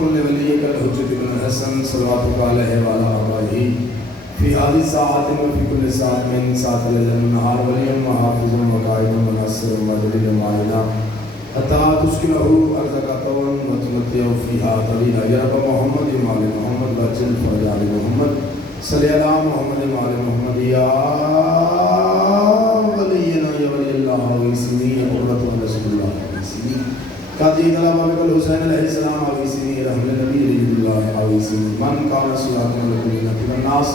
كل وليك الحجة بن الحسن صلواتك عليه وعلى آبائه في هذه الساعات وفي كل ساعة من ساعة الليل والنهار وليا وحافظا وقائدا وناصرا ودليلا وعينا حتى تسكنه أرضك طوعا وتمتعه فيها طويلا يا رب محمد وآل محمد وأجل فرج آل محمد صل على محمد وآل محمد يا ولينا يا ولي الله ويسمي قرة رسول الله ويسمي قاضي طلب ابو الحسين علیہ السلام ويسمي رحمة النبي الله ويسمي من كان صلاة لكل الناس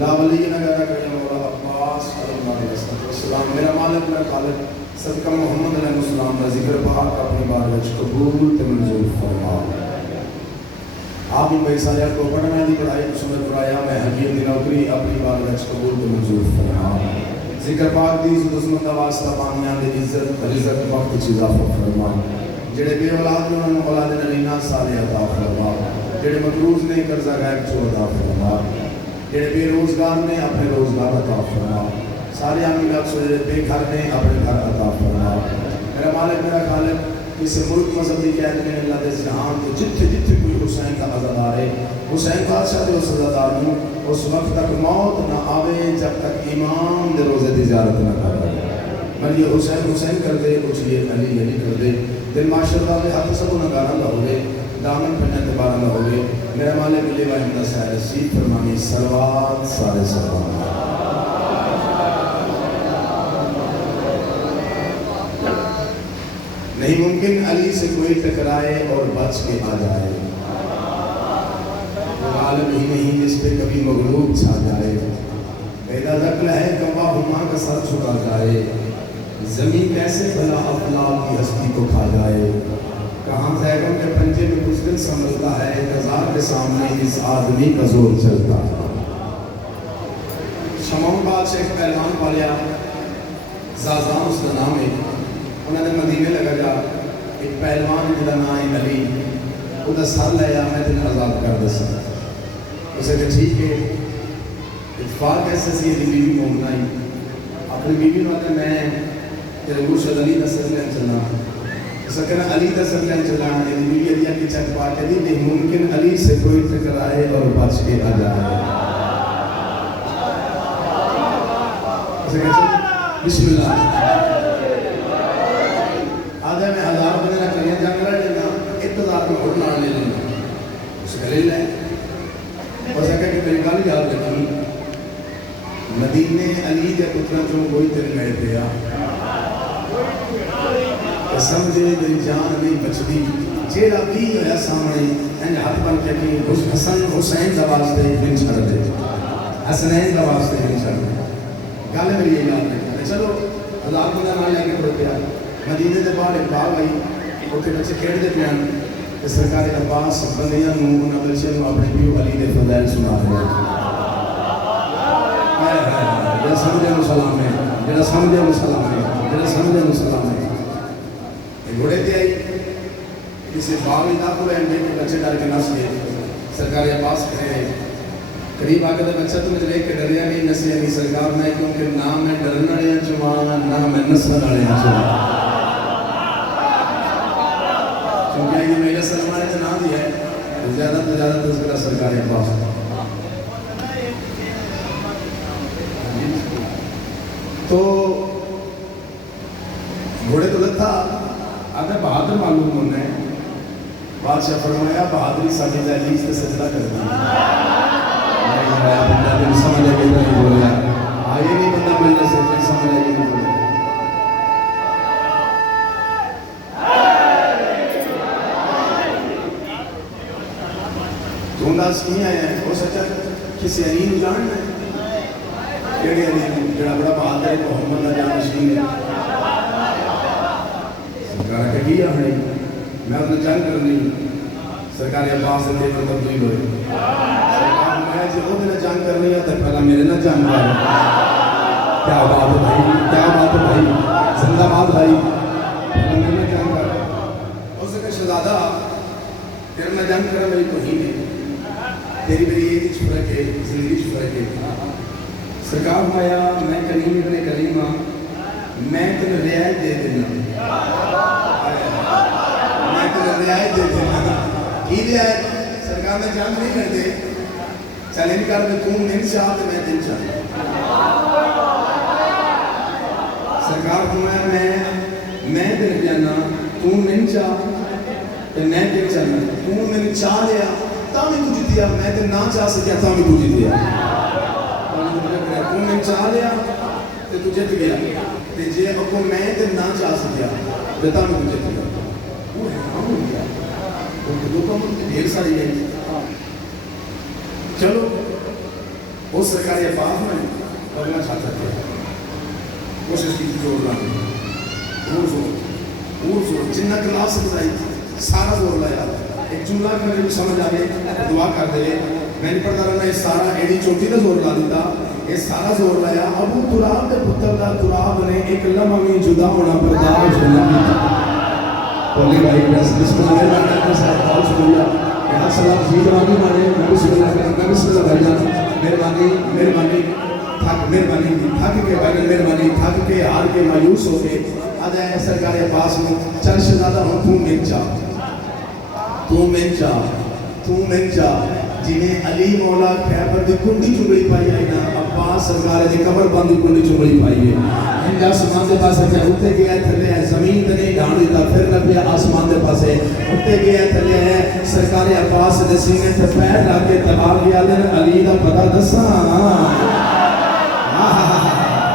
لا ولي غيرك يا مولا عباس علیہ السلام میرا مالک میرا خالق صدقہ محمد علیہ السلام کا ذکر پاک اپنی بارگاہ وچ قبول تے منظور فرما. آپ بھی بھائی سارے کو پڑھنا دی پڑھائی سنت پڑھایا میں حکیم دی نوکری اپنی بارگاہ وچ قبول تے منظور فرما. ذکر پاک دی عظمت دا واسطہ پانیاں دی عزت وقت وچ اضافہ فرما. جڑے بے اولاد نے انہاں اولاد نرینہ صالح عطا فرما. جڑے مقروض نے قرضہ غائب چو عطا فرما. جڑے بے روزگار نے اپنے روزگار عطا فرما. سارے آمین اکثر بے گھر نے اپنے گھر عطا فرما. میرا مالک میرا خالق کسی ملک مذہبی قید میں اللہ دے جہان تو جتھے جتھے کوئی حسین کا عزادار ہے حسین بادشاہ دے اس عزادار ہوں اس وقت تک موت نہ آوے جب تک امام دے روزے دی زیارت نہ کرے. میں یہ حسین حسین کر دے کچھ یہ علی علی کر دے دل معاشر والے حق سب نہ گانا نہ ہوگے دامن پھرنے تبارہ نہ ہوگے. میرا مالک علی وحمدہ سائر سید فرمانی صلوات سارے صلوات. نہیں ممکن علی سے کوئی ٹکرائے اور بچ کے آ جائے. وہ عالم ہی نہیں جس پہ کبھی مغلوب چھا جائے. پیدا ذکل ہے کعبہ ہما کا سر چھکا جائے. زمین کیسے بھلا افلاک کی ہستی کو کھا جائے. کہاں زیگم کے پنجے میں بزدل سنبھلتا ہے انتظار کے سامنے اس آدمی کا زور چلتا ہے. شمعون بادشاہ ایک پہلوان پالیا زازان اس کا نام ہے. انہوں نے مدینے لگا جا ایک پہلوان جدا نام ہے علی وہ دا سر لیا میں تین آزاد کر دسا. اسے کہ ٹھیک ہے اتفاق ایسے سی یہ بیوی مومنائی اپنی بیوی نے کہا میں تیرے مرشد علی دا سر لین چلا. اسے کہنا علی دا سر لین چلا یہ بیوی علیہ کی چک پا کے دی نہیں ممکن علی سے کوئی ٹکرائے اور بچ کے آ جائے. اسے کہا بسم اللہ آدھے میں ہزار بنے نہ کریاں جنگ رہے لینا ابتدار میں اڑنا لے لینا. اسے کہا لے لیں. اسے کہا کہ میری گال یاد رکھی مدینے علی دے پترہ جو کوئی تیرے میں پیا کہ سمجھے دل جان نہیں بچتی جیڑا بھی ہویا سامنے انج ہاتھ بن کے کہ حسن حسین دا واسطے بن چھڑ دے حسنین دا واسطے بن چھڑ دے. گالے میری یہ یاد رکھی. چلو ہزار بندہ نہ لے کے پڑھ پیا مدینے دے باہر ایک باغ آئی اوتھے بچے کھیڈ دے پیان تے سرکار عباس بندیاں نوں انہاں بچیاں نوں اپنے پیو علی دے فضائل سنا رہے. جڑا سمجھے نوں سلام ہے جڑا سمجھے نوں سلام ہے جڑا سمجھے نوں سلام ہے. گھوڑے تے آئی کسی باغ دا پورے انڈے کے بچے ڈر کے نس گئے. سرکار عباس کہے قریب آ کے بچہ تو مجھے دیکھ کے ڈریا نہیں نسیا نہیں سرکار میں کیونکہ نہ میں ڈرن والے جوان نہ میں نسل والے جوان کیونکہ یہ میرے سلمانے کا نام دیا ہے زیادہ تو زیادہ تذکرہ سرکار عباس. تو گھوڑے تو لتا آدھے بہادر معلوم ہونا ہے. بادشاہ فرمایا بہادری ساڑھی دہلیز سے سجدہ کر دی. بندہ دل سمجھے گا نہیں بولیا آئے نہیں بندہ ملنے سے دل سمجھے گا نہیں بولیا. تو انداز کی آیا ہے وہ سچا کسی علی نو جاننا ہے کیڑے علی جڑا بڑا بہادر ہے محمد نہ جان شین ہے. سرکار کہ کیا ہے میں اپنے جنگ کرنی سرکار عباس سے دیکھ کر تبدیل ہوئے. میں جب وہ نے جنگ کرنی ہے تو پہلا میرے نہ جنگ کر. کیا بات ہے بھائی کیا بات ہے بھائی زندہ باد بھائی پہلا میرے نہ جنگ کر. اس نے کہا شہزادہ تیرے میں جنگ کرنا میری توہین ہے تیری میری یہ کچھ فرق ہے زندگی کچھ فرق ہے. سرکار مایا میں کلیم ابن کلیم ہاں میں تمہیں رعایت دے دینا میں تمہیں رعایت دے دینا کی لیا ہے سرکار میں جنگ نہیں کرتے چیلنج کر دے تم من چاہ تو میں دل چاہ سرکار فرمایا میں دل جانا تم من چاہ تو میں دل چاہنا تم من چاہ لیا تاں بھی تو جیتیا میں تے نہ چاہ سکیا تاں بھی تو جیتیا تم من چاہ لیا تے تو جیت گیا تے جے اکو میں تے نہ چاہ سکیا تے تاں بھی تو جیت گیا وہ ہے ہم ہو گیا دو کام ڈھیر ساری ہے چلو اس سرکاری افاظ میں لگنا چاہتا تھا کوشش کی زور لانے اور زور جنہ کلاس بتائی سارا زور لایا ایک جملہ کرنے کو سمجھ آگے دعا کر دے میں نے پڑھتا رہنا یہ سارا ایڈی چوٹی کا زور لا دیتا یہ سارا زور لایا ابو تراب دے پتر دا تراب نے ایک لمحہ میں جدا ہونا برداشت نہ کیتا بولی بھائی بسم اللہ الرحمن الرحیم صاحب بہت شکریہ یا سلام جی جوانی مانے میں بسم اللہ کروں میں بسم اللہ بھائی جان مہربانی تھک کے بھائی مہربانی تھک کے ہار کے مایوس ہو کے آج ہے سرکار پاس میں چل شہزادہ ہوں تو من چا جنہیں علی مولا خیبر دی کنڈی چنگڑی پائی آئی نا عباس سرکار دی قبر بند دی کنڈی چنگڑی پائی ہے ہنگا آسمان دے پاس ہے اٹھتے گیا تھلے ہے زمین تے نہیں ڈھان دیتا پھر لگیا آسمان دے پاس ہے اٹھتے گیا تھلے ہے سرکار عباس دے سینے تے پیر لا کے دبا گیا لن علی دا پتہ دساں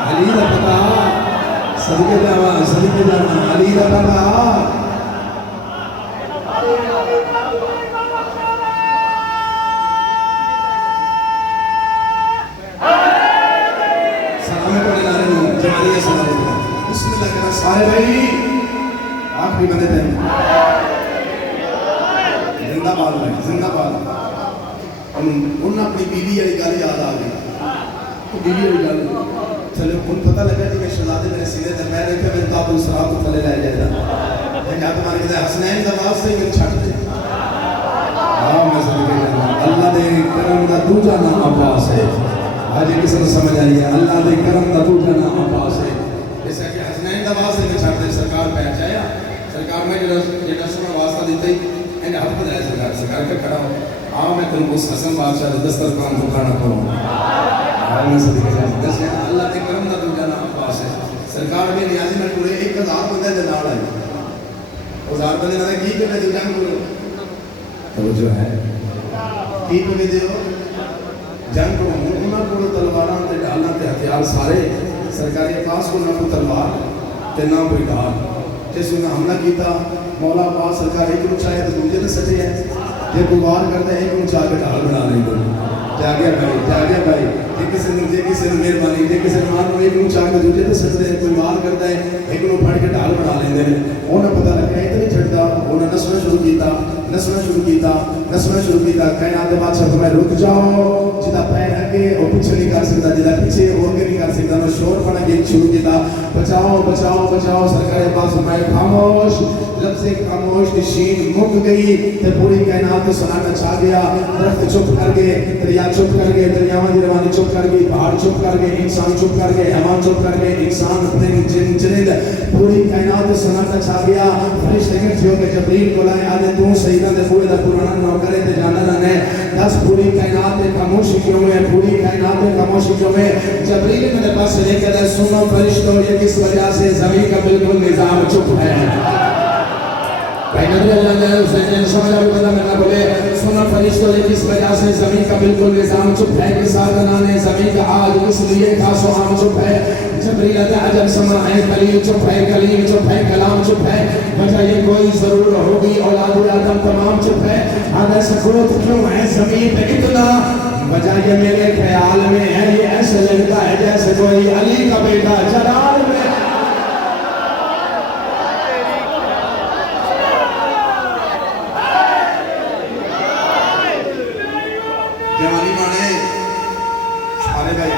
علی دا پتہ صدقے جاواں علی دا پتہ بسم اللہ کرنا سارے بھائی آخری بندے تھے زندہ باد بھائی زندہ باد انہوں اپنی بیوی والی گل یاد آ گئی بیوی والی گل چلے ان پتہ لگا کہ شہزادے میرے سینے تے میں رکھے میں تاب السراب کو تھلے لے جائے گا میں جاتا مانے کہتا حسنین دا واسطے میرے چھٹ دے میں صدقے جانا اللہ دے کرم دا دوجا نام عباس ہے آج یہ کسی نے سمجھ آئی ہے اللہ دے کرم دا دوجا نام عباس ہے جیسا کہ حسنین دا واسطے میں چھٹ دے سرکار پہنچ آیا سرکار میں جڑا سنا واسطہ دیتا ہی انہیں ہاتھ بدھایا سرکار کے کھڑا ہو آؤ میں تم اس حسن بادشاہ دسترخوان کو کھانا کروں میں صدقے جانا دس اللہ دے کرم دا دوجا نام عباس ہے سرکار میں نیازی میں پورے 1000 بندے دے نال آئی 1000 بندے نال کی کہ میں دو جنگ کروں توجہ ہے کی کہ دیو جنگ کو انہاں کو تلواراں تے ڈالاں تے ہتھیار سارے سرکاری پاس کو نہ کوئی تلوار تے نہ کوئی ڈال جس نے حملہ کیتا مولا پاس سرکار ایک نو چاہے تو دوسرے نے سٹے ہے جے کوئی وار کرتا ہے ایک نو چاہ کے ڈال بنا لیں گے جا گیا بھائی جے کسی نے مہربانی جے کسی نے مار ایک نو چاہ کے دوسرے نے سٹے کوئی وار کرتا ہے ایک نو پھڑ کے ڈال بنا لیں گے انہیں پتہ لگا اتنی چھڑتا انہیں نسنا شروع کیتا کائنات بادشاہ فرمایا رک جاؤ جدا پیر اگے اور پیچھے نہیں کر سکتا جدا پیچھے اور کے نہیں کر سکتا میں شور پڑا کے شروع کیتا بچاؤ سرکار پاس فرمایا خاموش لفظ خاموش کی شین مک گئی تے پوری کائنات کو سناٹا چھا گیا درخت چپ کر گئے دریا چپ کر گئے دریاواں دی روانی چپ کر گئی پہاڑ چپ کر گئے انسان چپ کر گئے حیوان چپ کر گئے انسان اپنے جنید پوری کائنات کو سناٹا چھا گیا فرشتے اکٹھے ہو کے جبریل کو لائے آدھے تو سیدہ دے پورے دا پرانا نوکرے تے جانا نے دس پوری کائنات میں خاموشی کیوں ہے پوری کائنات میں خاموشی کیوں ہے جبریل میرے پاس سے لے کر سنو فرشتوں یہ کس وجہ سے زمین کا بالکل نظام چپ ہے بھائی نبی اللہ نے اسے سمجھا بھی بندہ میں بولے سنو فرشتوں یہ کس وجہ سے زمین کا بالکل نظام چپ ہے کہ سادنا نے زمین کا آج اس لیے خاص و عام چپ ہے جبریل عجب سما ہے کلیم چپ ہے کلیم چپ ہے کلام چپ ہے وجہ یہ کوئی ضرور ہوگی اولاد آدم تمام چپ ہے آدھا سکوت کیوں ہے زمین پہ اتنا وجہ یہ میرے خیال میں ہے یہ ایسے لگتا ہے جیسے کوئی علی کا بیٹا جلال میں جوانی مانے سارے بھائی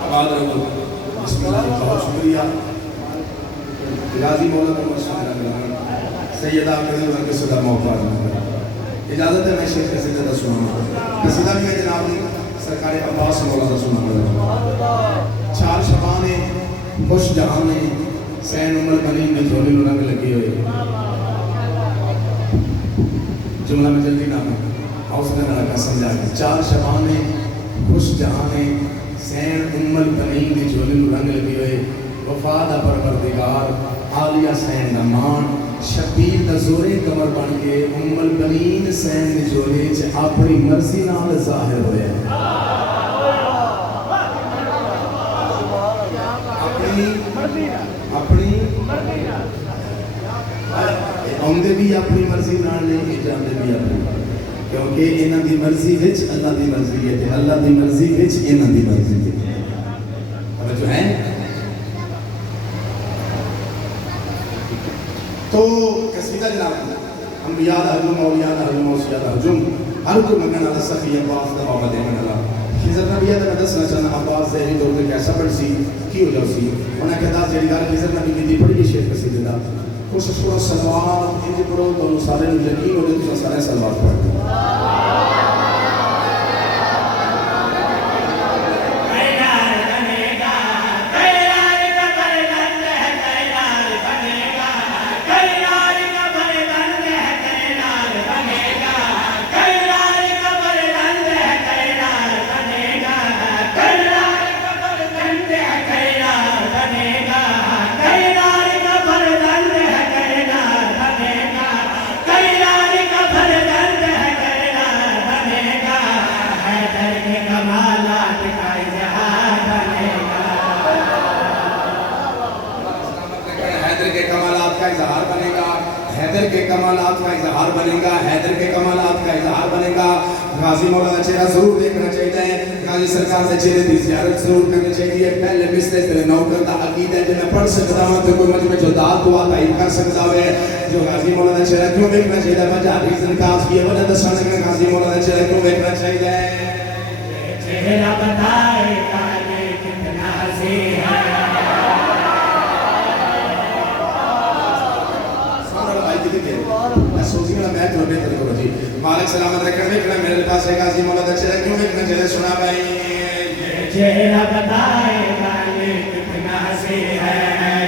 آباد رہو بسم اللہ بہت شکریہ غازی مولا کو سیدہ کریم ورگے صدا موقع اجازت ہے میں شیخ قصیدہ دا سنانا قصیدہ بھی میں جناب نے سرکار عباس مولا دا سنانا چار شبانے خوش جہانے سین ام البنین دی جھولی نو رنگ لگی ہوئے جملہ میں جلدی نہ حوصلے نہ لگا سمجھا کے چار شبانے خوش جہانے سین ام البنین دی جھولی نو رنگ لگی ہوئے وفادہ پروردگار عالیہ سین دا مان شبیر دا زورے کمر بن کے ام البنین سین دی جھولی چ اپنی مرضی نال ظاہر ہوئے اپنی آمدے بھی اپنی مرضی نال نہیں جاندے بھی اپنی کیونکہ انہاں دی مرضی وچ اللہ دی مرضی ہے تے اللہ دی مرضی وچ انہاں دی مرضی ہے توجہ ہے تو قصیدہ جناب انبیاء دا ہجوم اولیاء دا ہجوم اوصیاء دا ہجوم ہر کو منگن اللہ صفی عباس دا بابا دے من اللہ خضر نبی دا دسنا چاہنا عباس زہری دور دے کیسا پڑھ سی کی ہو جاؤ سی انہیں کہتا جیڑی گال خضر نبی کی دی پڑھی شیئر قصیدہ دا کوشش کرو سلوات انجی پڑھو تو سارے یقین ہو جائے تو سارے سلوات پڑھ دو حیدر کے کمالات کا اظہار بنے گا حیدر کے کمالات کا اظہار بنے گا غازی مولانا چہرہ ضرور دیکھنا چاہیے غازی سرکار سے چہرے دی زیارت ضرور کرنا چاہیے پہلے مسئلے تیرے نوکر دا عقید ہے جو میں پڑھ سکتا ہوں تو کوئی مجھ میں جو دعا دعا تعیب کر سکتا ہے جو غازی مولانا چہرہ کیوں دیکھنا چاہیے وجہ ریزن کاز کی وجہ دسانے کا غازی مولانا چہرہ کیوں دیکھنا چاہیے چہرہ بتائے گا یہ کتنا عظیم ہے سوزی میں میں تو بہتر کرو جی مالک سلامت رکھنے دیکھنا میرے پاس ہے غازی مولانا چہرہ کیوں دیکھنا چہرہ سنا بھائی یہ چہرہ بتائے گا یہ کتنا ہنسی ہے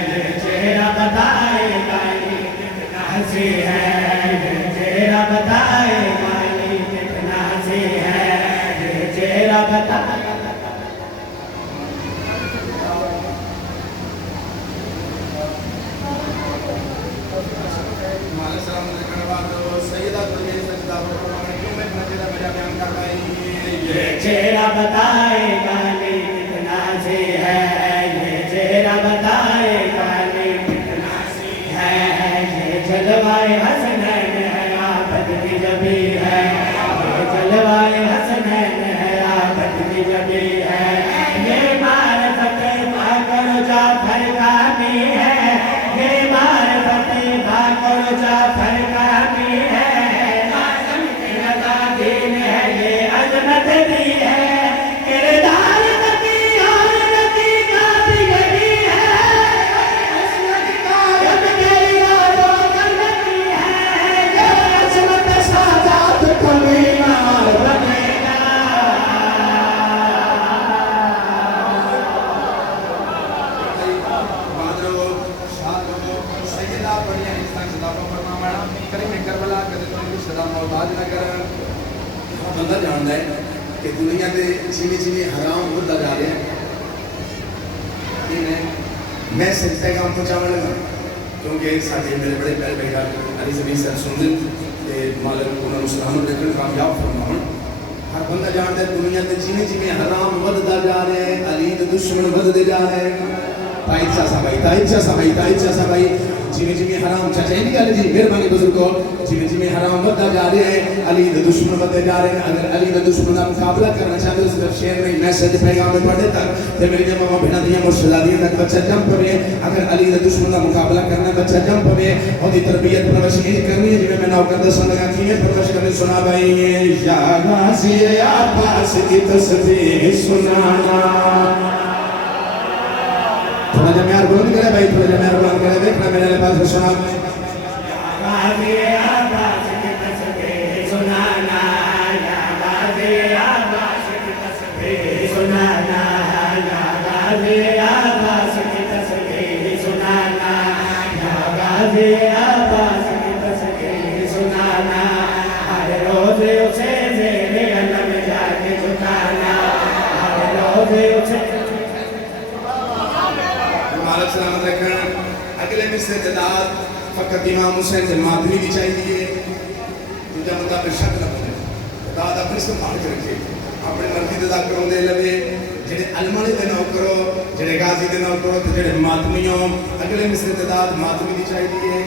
یہ چہرہ بتائے گا یہ کتنا ہنسی ہے یہ چہرہ بتائے گا یہ کتنا ہنسی ہے یہ چہرہ بتائے چہرہ بتائے گا یہ کتنا سی ہے یہ چہرہ بتائے گا یہ کتنا سی ہے یہ جلوائے حسنین ہے آفت کی جبی ہے یہ جلوائے حسنین ہے آفت کی جبی ہے یہ معرفت باقر جعفر کامی ہے یہ معرفت باقر جعفر کامی ہے آزم کی رضا دین ہے یہ عظمت بھی ہے کردار نبی اور نبی کا بھی یہی ہے عصمت قائم کے یاروں کا نبی ہے یہ عصمت سادات کا مینار بنے گا بادرو شادو سیدہ بڑھیا انسان خلافہ فرمانا کریم کربلا کدے تو صدا محتاج نہ کر بندہ جانتا ہے کہ دنیا کے چینے چینے حرام ہوتا جا رہے ہیں میں صرف پیغام پہنچانے لگا کیونکہ ساتھی میرے بڑے پہل بیٹھا علی زمین سر سنزل کہ مالک انہوں نے سلامت رکھنے کامیاب فرماؤں ہر بندہ جانتا ہے دنیا کے چینے چینے حرام ودتا جا رہے ہیں علی دشمن ودتے جا رہے ہیں تائچہ سا بھائی تائچہ سا بھائی تائچہ سا بھائی جینے جینے حرام چاچا ہی نہیں گا جی مہربانی بزرگوں جینے جینے حرام بدتا جا رہے ہیں علی دا دشمن بدتے جا رہے ہیں اگر علی دا دشمن کا مقابلہ کرنا چاہتے ہو صرف شیر نہیں میسج پیغام میں پڑھے تک تے میری ماما بھینا دیا مرشدہ دیا تک بچہ جم پڑے اگر علی دا دشمن کا مقابلہ کرنا بچہ جم پڑے اور دی تربیت پرورش نہیں کرنی ہے جی میں ناو کر دسن لگا کی ہے پرورش کرنے سنا بھائی یا غازی عباس کی تسبیح سنانا تھوڑا جا میار بلند کرے بھائی تھوڑا جا میار بلند کرے دیکھنا میرے لئے پاس سنا غازی عباس کی تسبیح سنانا یا غازی عباس کی تسبیح سنانا یا غازی عباس کی تسبیح سنانا استعداد فقط امام حسین سے ماتمی بھی چاہیے تو جب بندہ پہ شک نہ بنے داد اپنے سنبھال کے رکھے اپنے مرضی ادا کرو دے لگے جڑے علمانے دے نہ کرو جڑے غازی دے نہ کرو تو جڑے ماتمیوں اگلے میں استعداد ماتمی بھی چاہیے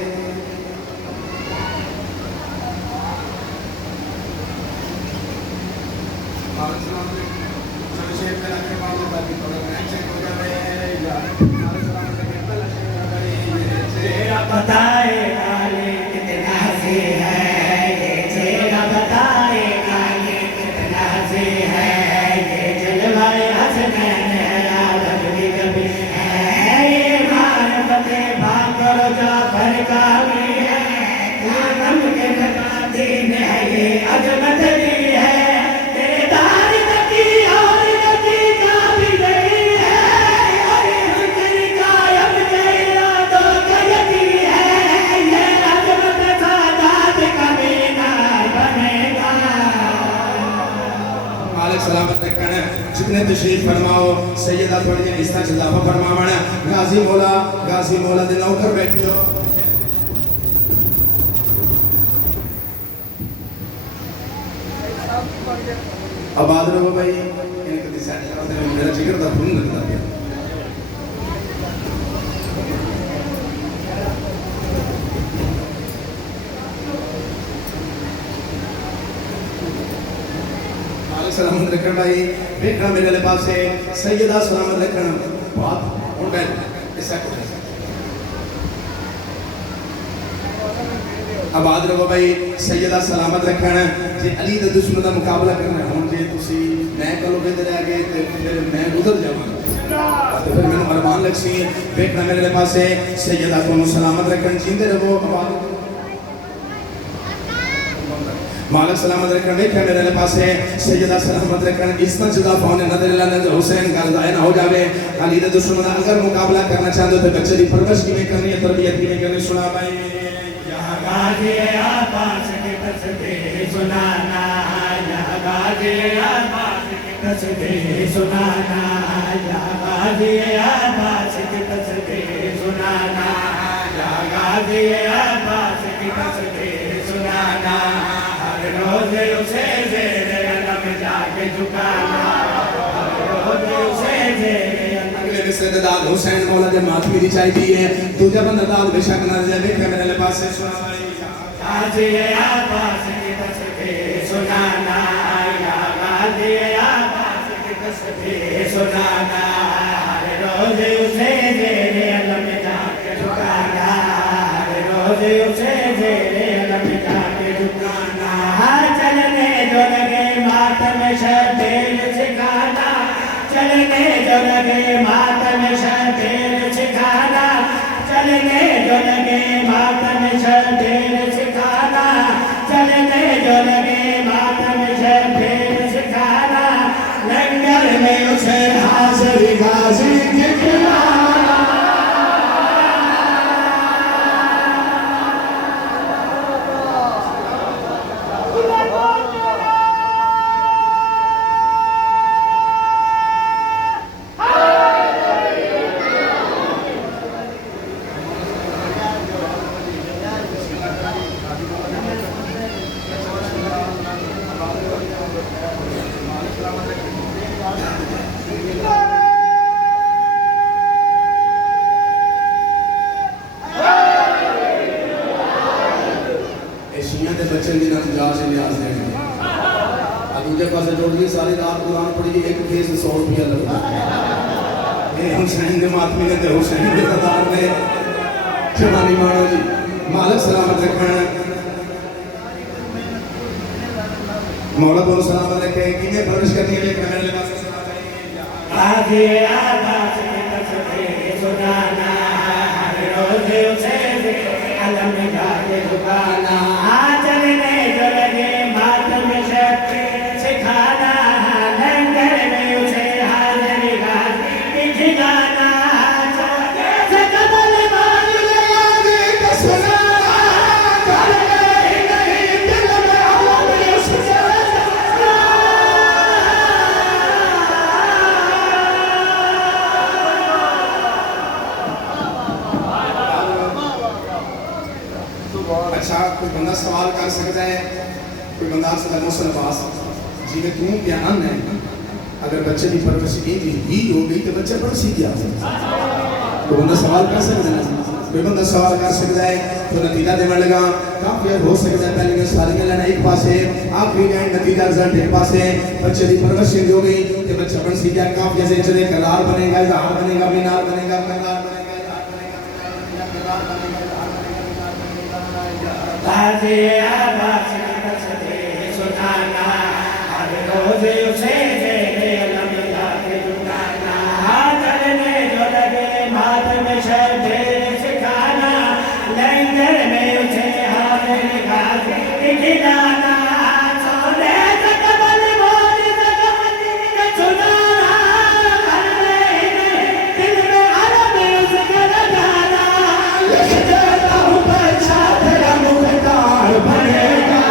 بتائے گالے کتنا سے ہے یہ چہرہ بتائے گالے کتنا سے ہے یہ جلوائے حسنین ہے عالم بھی کبھی ہے یہ معرفت باقر جعفر کا بھی ہے عالم کے بتا دین ہے یہ عظمت بھی ہے تیرے دار تکی اور نکی کا بھی نہیں ہے اور حسن قائم چہرہ تو کیتی سلامت رکھنا جتنے تشریف فرماؤ سیدہ تھوڑی جن حصہ چلافہ فرماوانا غازی مولا دے نوکر بیٹھے ہو آباد رہو بھائی انہیں کتی سیٹ کرتے ہیں میرا جگر تھا پھول لگتا دیا سلامت رکھنا بھائی بیٹھنا میرے لباس سے سیدہ سلامت رکھنا بات ہون بیٹھ اس سے کچھ آباد رہو بھائی سیدہ سلامت رکھنا جی علی دا دشمن دا مقابلہ کرنا ہون جی تسی میں کلو کے در آگے پھر میں گزر جاؤں تو پھر میں نے ارمان لگ سی بیٹھنا میرے لباس سے سیدہ کو سلامت رکھنا چیندے رہو آباد مالک سلامت رکھنا دیکھیں میرے لئے پاس ہے سیدہ سلامت رکھنا اس طرح جدا فونے نظر اللہ نظر حسین کا رضائے نہ ہو جاوے علی دے دشمنہ اگر مقابلہ کرنا چاہتے تو بچے دی پرورش کی میں کرنی ہے تربیت کی میں کرنی سنا بھائی یا غازی عباس کے تصدیح سنانا یا غازی عباس کے تصدیح سنانا یا غازی عباس کے تصدیح سنانا یا غازی عباس کے تصدیح سنانا روز اسے زیر علم جا کے جھکانا روز اسے زیر علم اگلے مصر داد حسین مولا دے ماتمی دی چاہی دی ہے تو جب اندرداد بے شک نہ جائے بیٹھے میرے لباس سے سنا غازی عباس کی تصدیح سنانا یا غازی عباس کی تصدیح سنانا روز اسے زیر علم جا کے جھکانا روز اسے زیر علم جا کے جھکانا چلنے جو لگے ماتم شبیل سکھانا چلنے جو لگے ماتم شبیل سکھانا چلنے جو لگے ماتم شبیل سکھانا چلنے جو لگے ماتم شبیل سکھانا لنگر میں اسے حاضر غازی دکھلانا بچے کی نتیجہ سے لحاظ دیں گے دوسرے پاس جوڑ دی ساری رات قرآن پڑھی ایک فیس 100 روپیہ لگتا ہے حسین کے ماتمی نے حسین کے قدار نے جوانی مانو جی مالک سلامت رکھنا مولا بولو سلامت رکھے کینے پرورش کرنی ہے لیکن میرے لباس سے غازی عباس کی تصدیح سنانا روز اسے علم جا کے جھکانا چلنے جو لگے ماتم شبیل سکھانا لنگر میں اسے حاضر غازی دکھلانا سے قبل مان لیا گے سنانا کرنے نہیں دل میں علم اس سے کا محسن عباس جی میں تم پیان ہے اگر بچے کی پرورش ہی ہو گئی تو بچہ پڑھ سی کیا تو بندہ سوال کر سکتا ہے کوئی بندہ سوال کر سکتا ہے تو نتیجہ دے لگا کافی ہو سکتا ہے پہلے میں ساری لینا ایک پاس ہے آخری لائن نتیجہ رزلٹ ایک پاس ہے بچے کی پرورش ہو گئی تو بچہ پڑھ سی کیا کافی سے چلے قرار بنے گا اظہار بنے گا مینار بنے گا قرار بنے گا تازی آباس بستے سنانا ہر روز اسے زیرے لمحہ کے جھکانا چلنے جو لگے مات میں شبیر سکھانا لنگر میں اسے حاضر غازی کھلانا سونے تک بل مولی تک مدینہ سنانا ہر رہنے دل میں عرب اس کا لگانا لشکرتا ہوں بچہ تیرا مختار بنے گا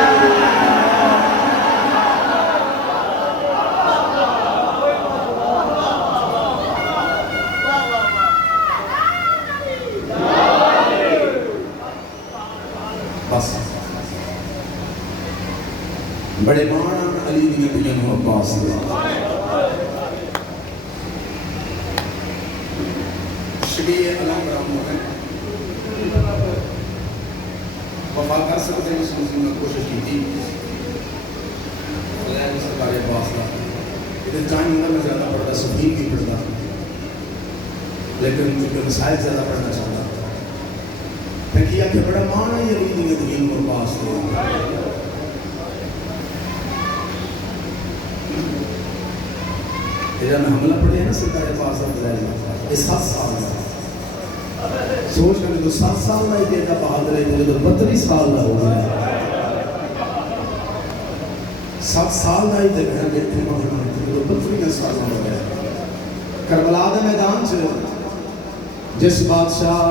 بس بڑے مانا علی دیئے دیئے نو عباس شبیہ علام رحمہ ہے وفا کر سکتے ہیں اس مسلم نے کوشش کی تھی اللہ نے سرکار عباس کا ادھر ٹائم ہوگا میں زیادہ پڑھتا سبھین کی پڑھتا لیکن کیونکہ مسائل زیادہ پڑھنا چاہتا میں کیا کہ بڑا مانا یہ علی دیئے دیئے نو عباس جب میں حملہ پڑھے ہیں نا سرکار عباس یہ 7 سال ہے سوچ کر تو 7 سال نہ ہی دیکھا بہادر ہے تو 32 سال نہ ہو گیا 7 سال نہ ہی دیکھا دیکھتے ہیں تو 32 سال نہ ہو گیا کربلا دے میدان سے جس بادشاہ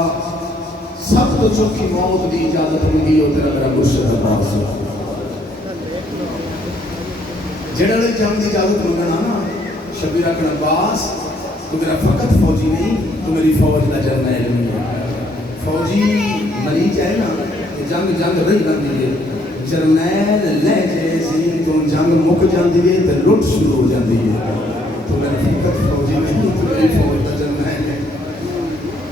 سب تو چوکی موت دی اجازت ہوگی وہ تیرا میرا مرشد عباس جڑے جنگ دی اجازت مگنا نا شبیر اکڑ عباس تو میرا فقط فوجی نہیں تو میری فوج کا جرنیل نہیں ہے فوجی مری جائے نا کہ جنگ رہی بندی ہے جرنیل لے جائے سی تو جنگ مک جاندی ہے تو لٹ شروع ہو جاندی ہے تو میرا فقط فوجی نہیں تو میری فوج کا جرنیل ہے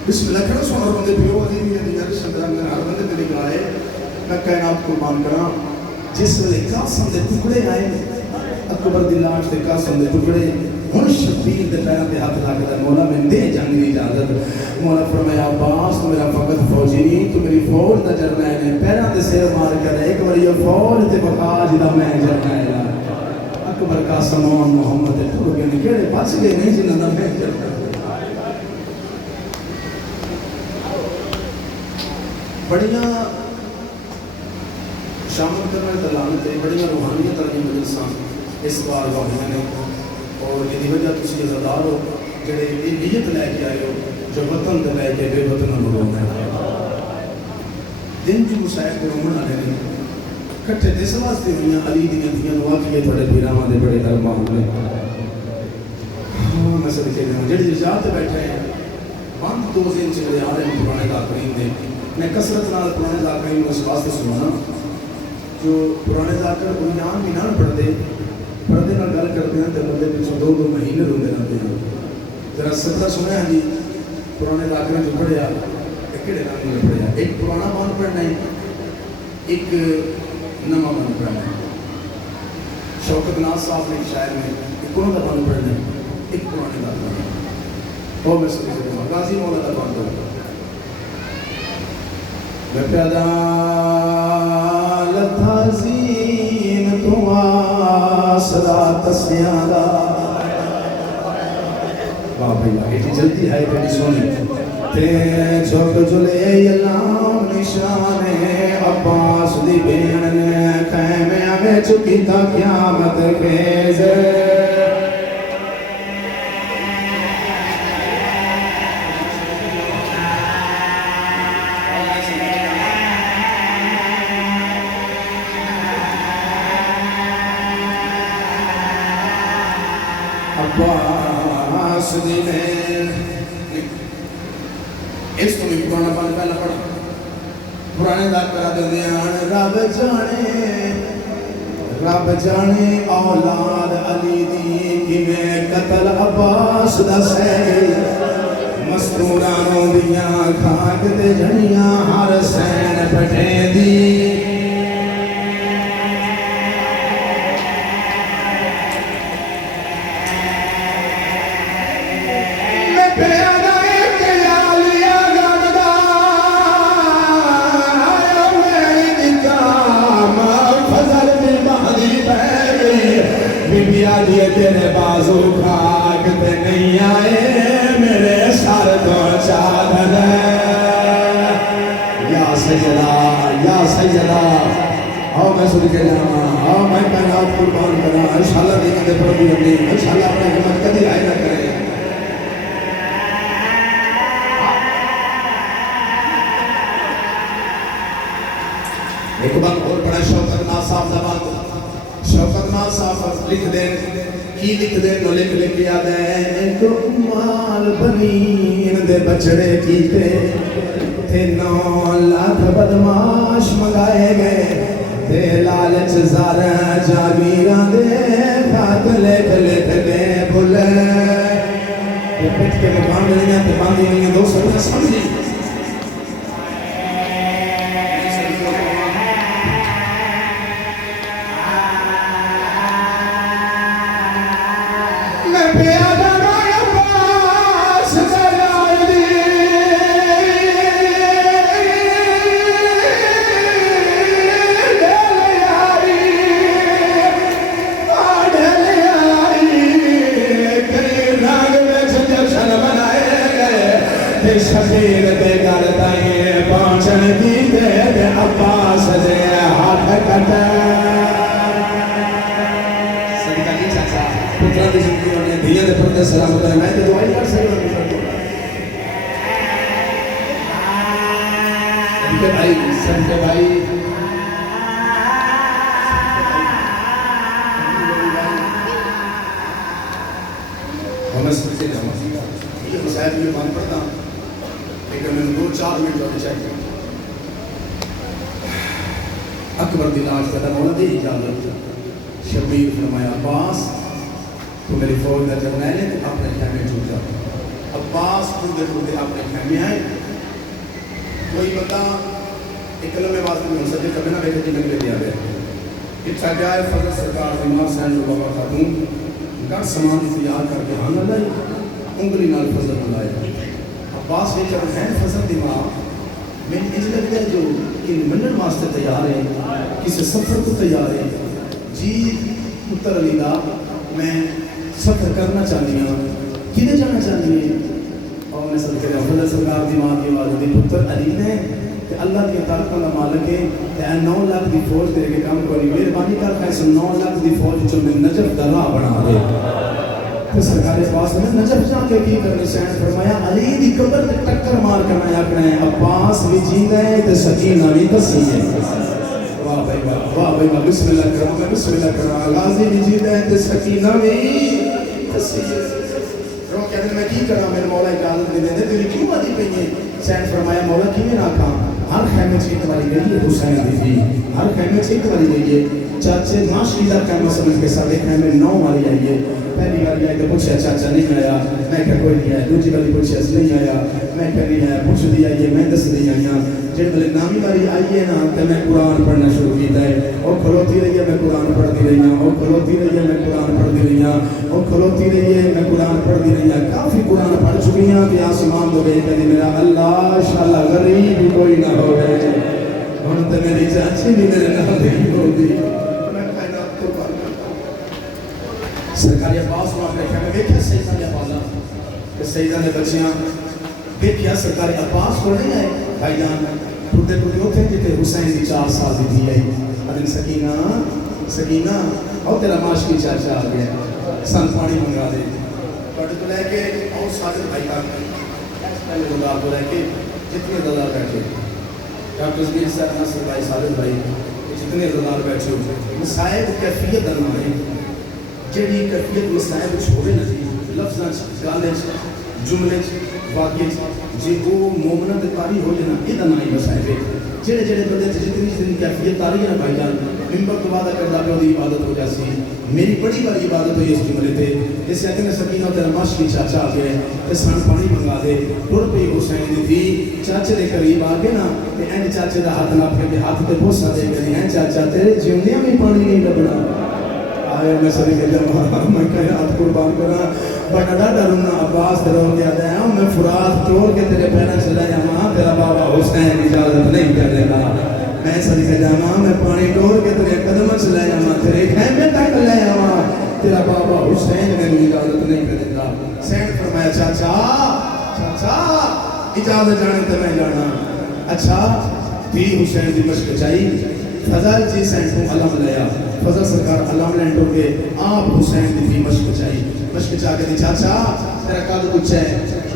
بسم اللہ کرو سوار بندے پیو علی بھی دیگر شندران میں ہر بندے میری گائے میں کائنات کو مان کرا جس ویلے قاسم دے ٹکڑے آئے اکبر دی لاش دے قاسم دے ٹکڑے ہن شبیر دے پیراں تے ہاتھ لا کے مولا میں دے جنگ دی اجازت مولا فرمایا عباس میرا فقط فوجی نہیں تو میری فوج دا جرنیل ہے پیراں تے سر مار کر ایک بار یہ فوج تے بقا جدا میں جرنیل اکبر قاسم محمد تے ٹر گئے کیڑے بچ گئے نہیں جنہاں دا میں جرنیل بڑیاں شامل کرنے دلالت ہے بڑیاں روحانیت والی مجلساں اس بار ہوئے نے اور یہ وجہ تسی عزادار ہو جڑے یہ نیت لے کے آئے ہو جو وطن دے لے کے بے وطناں نوں رونا ہے دن جو مصائب دے رومن والے نے کٹھے دس واسطے ہوئیاں علی دیاں دیاں نو آکھیے تھوڑے پیراواں دے بڑے دربار نے میں سب کہہ رہا ہوں جڑی جات بیٹھے ہیں بند 2 دن چلے آ رہے ہیں پرانے ذاکرین دے میں کثرت نال پرانے ذاکرین کو اس واسطے سنانا جو پرانے ذاکر بنیان بھی نہ پڑھتے پردے نال گل کرتے ہیں تو بندے پیچھے 2 مہینے روندے رہتے ہیں ذرا سبتا سنا ہے جی پرانے ذاکر جو پڑھیا کہڑے رنگ میں پڑھیا ایک پرانا بان پڑھنا ہے ایک نواں بان پڑھنا ہے شوکت ناز صاحب نے شاعر میں ایک انہوں کا بان پڑھنا ہے ایک پرانے کا پڑھنا ہے اور میں سبھی سے کہا غازی مولا کا بان پڑھنا میں پیدا لتازین تو آسرا تسیادا واہ بھائی ایٹی جلدی ہے بڑی سونی تے جھوک جلے یلام نشانے عباس دی بین نے خیمے میں چکی تا قیامت خیز عباس دی بین اس کو بھی پرانا پانا پہلا پڑھا پرانے دار کرا دے دیان رب جانے رب جانے اولاد علی دی کیویں قتل عباس دا سہی مستورانوں دیاں کھاک تے جھڑیاں ہر سین پٹھیں دی تیرے بازو کھاک تے نہیں آئے میرے سر تو چادر یا سیدہ آؤ میں سن کے جانا آؤ میں کائنات قربان کرنا انشاءاللہ دیکھیں دے پر بھی امین انشاءاللہ اپنے حمد کدی آئے نہ کریں ایک بات اور بڑا شوکت ناصاف زبان شوکت ناصاف لکھ دیں کی لکھ دیں نو لکھ یاد ہے ایک مال بنین دے بچڑے کیتے تھے 9 لاکھ بدماش منگائے گئے تے لالچ زارہ جاگیران دے خات لکھ دے بھولے پٹ کے مقام ملیں تے باندھی نہیں دو سر سمجھی شبیر دے گردائیں پہنچن دی دے عباس دے ہاتھ کٹا صدقہ کی چاچا پترہ دی زندگی ہونے دھیے دے پردے سلامت ہے میں تے دعائی کر سکتا ہوں سب کے بھائی ہمیں سمجھے جاؤں یہ مسائل میں بات پڑھتا ہوں لیکن میں 2-4 منٹ جو چاہیے اکبر دلاج کا مولا دی اجازت شبیر فرمایا عباس تو میری فوج کا جرنیل ہے اپنے خیمے ٹوٹ جاتا عباس ٹوٹے اپنے خیمے آئے کوئی بندہ ایک کلمہ بات نہیں ہو سکے کبھی نہ بیٹھے جنگ لے دیا گیا اچھا گیا ہے فضل سرکار امام سین جو بابا خاتون گھر سامان تیار کر کے ہاں لائی انگلی نال فضل لائے عباس یہ کر ہیں فضل دماغ میں اس لگتا ہے جو ان منن واسطے تیار ہے کسی سفر کو تیار ہے جی پتر علی دا میں سفر کرنا چاہتی ہوں کدھے جانا چاہتی ہیں اور میں سب کے فضل سرکار دماغ کی والد پتر علی نے کہ اللہ کے طرف کا مالک ہے کہ 9 لاکھ دی فوج تیرے کے کام کوئی مہربانی کر کے 9 لاکھ دی فوج جو میں نجف درا بنا دے تو سرکار عباس نے نجف جا کے کی کرنے سین فرمایا علی دی قبر تے ٹکر مار کے میں آکھنا ہے عباس بھی جیندا ہے تے سکینہ بھی دسی ہے واہ بھائی واہ بسم اللہ کرام غازی بھی جیندا ہے تے سکینہ بھی دسی ہے رو کہتے میں کی کراں میرے مولا اجازت دے دے تیری کیوں آدی پئی ہے سین فرمایا مولا کیویں نہ کھاں ہر خیمے چیک والی گئی ہے حسین بی بی ہر خیمے چیک والی گئی ہے چاچے ماشاءاللہ کہنا سمجھ کے سارے خیمے 9 والی آئی ہے پہلی والی آئی تو پوچھا چاچا نہیں آیا میں کہ کوئی نہیں آیا دوسری والی پوچھا اس نہیں آیا میں کہ نہیں آیا پوچھ دی آئی ہے میں دس دی آئی جب بلے نامی والی آئی ہے نا تو میں قرآن پڑھنا شروع کیتا ہے اور کھلوتی رہی ہے میں قرآن پڑھتی رہی ہوں اور کھلوتی رہی ہے میں قرآن پڑھتی رہی ہوں اور کھلوتی رہی ہے میں قرآن پڑھتی رہی ہوں کافی قرآن پڑھ چکی ہیں کہ آسمان تو گئی کہ میرا اللہ شاءاللہ غریب بھی کوئی نہ ہو گئے ہوں تو میری چاچی بھی میرے نام نہیں ہوتی سرکاری عباس کو اپنے خیمے دیکھیا سیدہ نے بازا کہ سیدہ نے بچیاں دیکھیا سرکاری عباس کو نہیں آئے بھائی جان ٹوٹے ہوتے جتے حسین دی 4 سال دی تھی آئی ادن سکینہ اور تیرا معاشقی چاچا آ گیا سن پانی منگا دے پڑھ تو لے کے اور ساجد بھائی کا پہلے گزار تو لے کے جتنے دلار بیٹھے ڈاکٹر زمین صاحب نصر بھائی ساجد بھائی جتنے دلار بیٹھے ہوتے مسائب کیفیت دلائیں جیڑی کیفیت مسائب چھوڑے نہ تھی لفظاں گالے جملے واقعی جی وہ مومنہ دکاری ہو جانا یہ نہ ہی مسائب جیڑے بندے جتنی کیفیت تاری ہے نا بھائی جان ممبر تو وعدہ کردا پہ دی عبادت ہو جاسی میری بڑی بڑی عبادت ہوئی اس جملے تے جیسے کہ نے سکینہ تیرا ماش کی چاچا آ گئے تے سن پانی منگا دے ٹر پئی حسین دی تھی چاچے دے قریب آ گئے نا تے این چاچے دا ہاتھ ناپ کے ہاتھ تے بوسا دے گئے ہیں چاچا تیرے جیوندیاں میں پانی نہیں لبنا آیا میں سبھی کے جمع میں کہیں ہاتھ قربان کرا بڑا ڈرنا عباس تیرا ہو گیا دیا میں فرات توڑ کے تیرے پہنا چلا جاما تیرا بابا حسین اجازت نہیں کر لے گا میں سبھی کے جمع میں پانی توڑ کے تیرے قدم چلا جاما تیرے خیمے تک لے جاما تیرا بابا حسین میں اجازت نہیں کرے گا سین فرمایا چاچا اجازت جانے تے میں جانا اچھا بھی حسین دی مشق چاہیے فضل جی سین کو علم لیا فضل سرکار علم لین ٹو کے آپ حسین دی بھی مشق چاہیے مشق چاہ کے دی چاچا تیرا قد کچھ ہے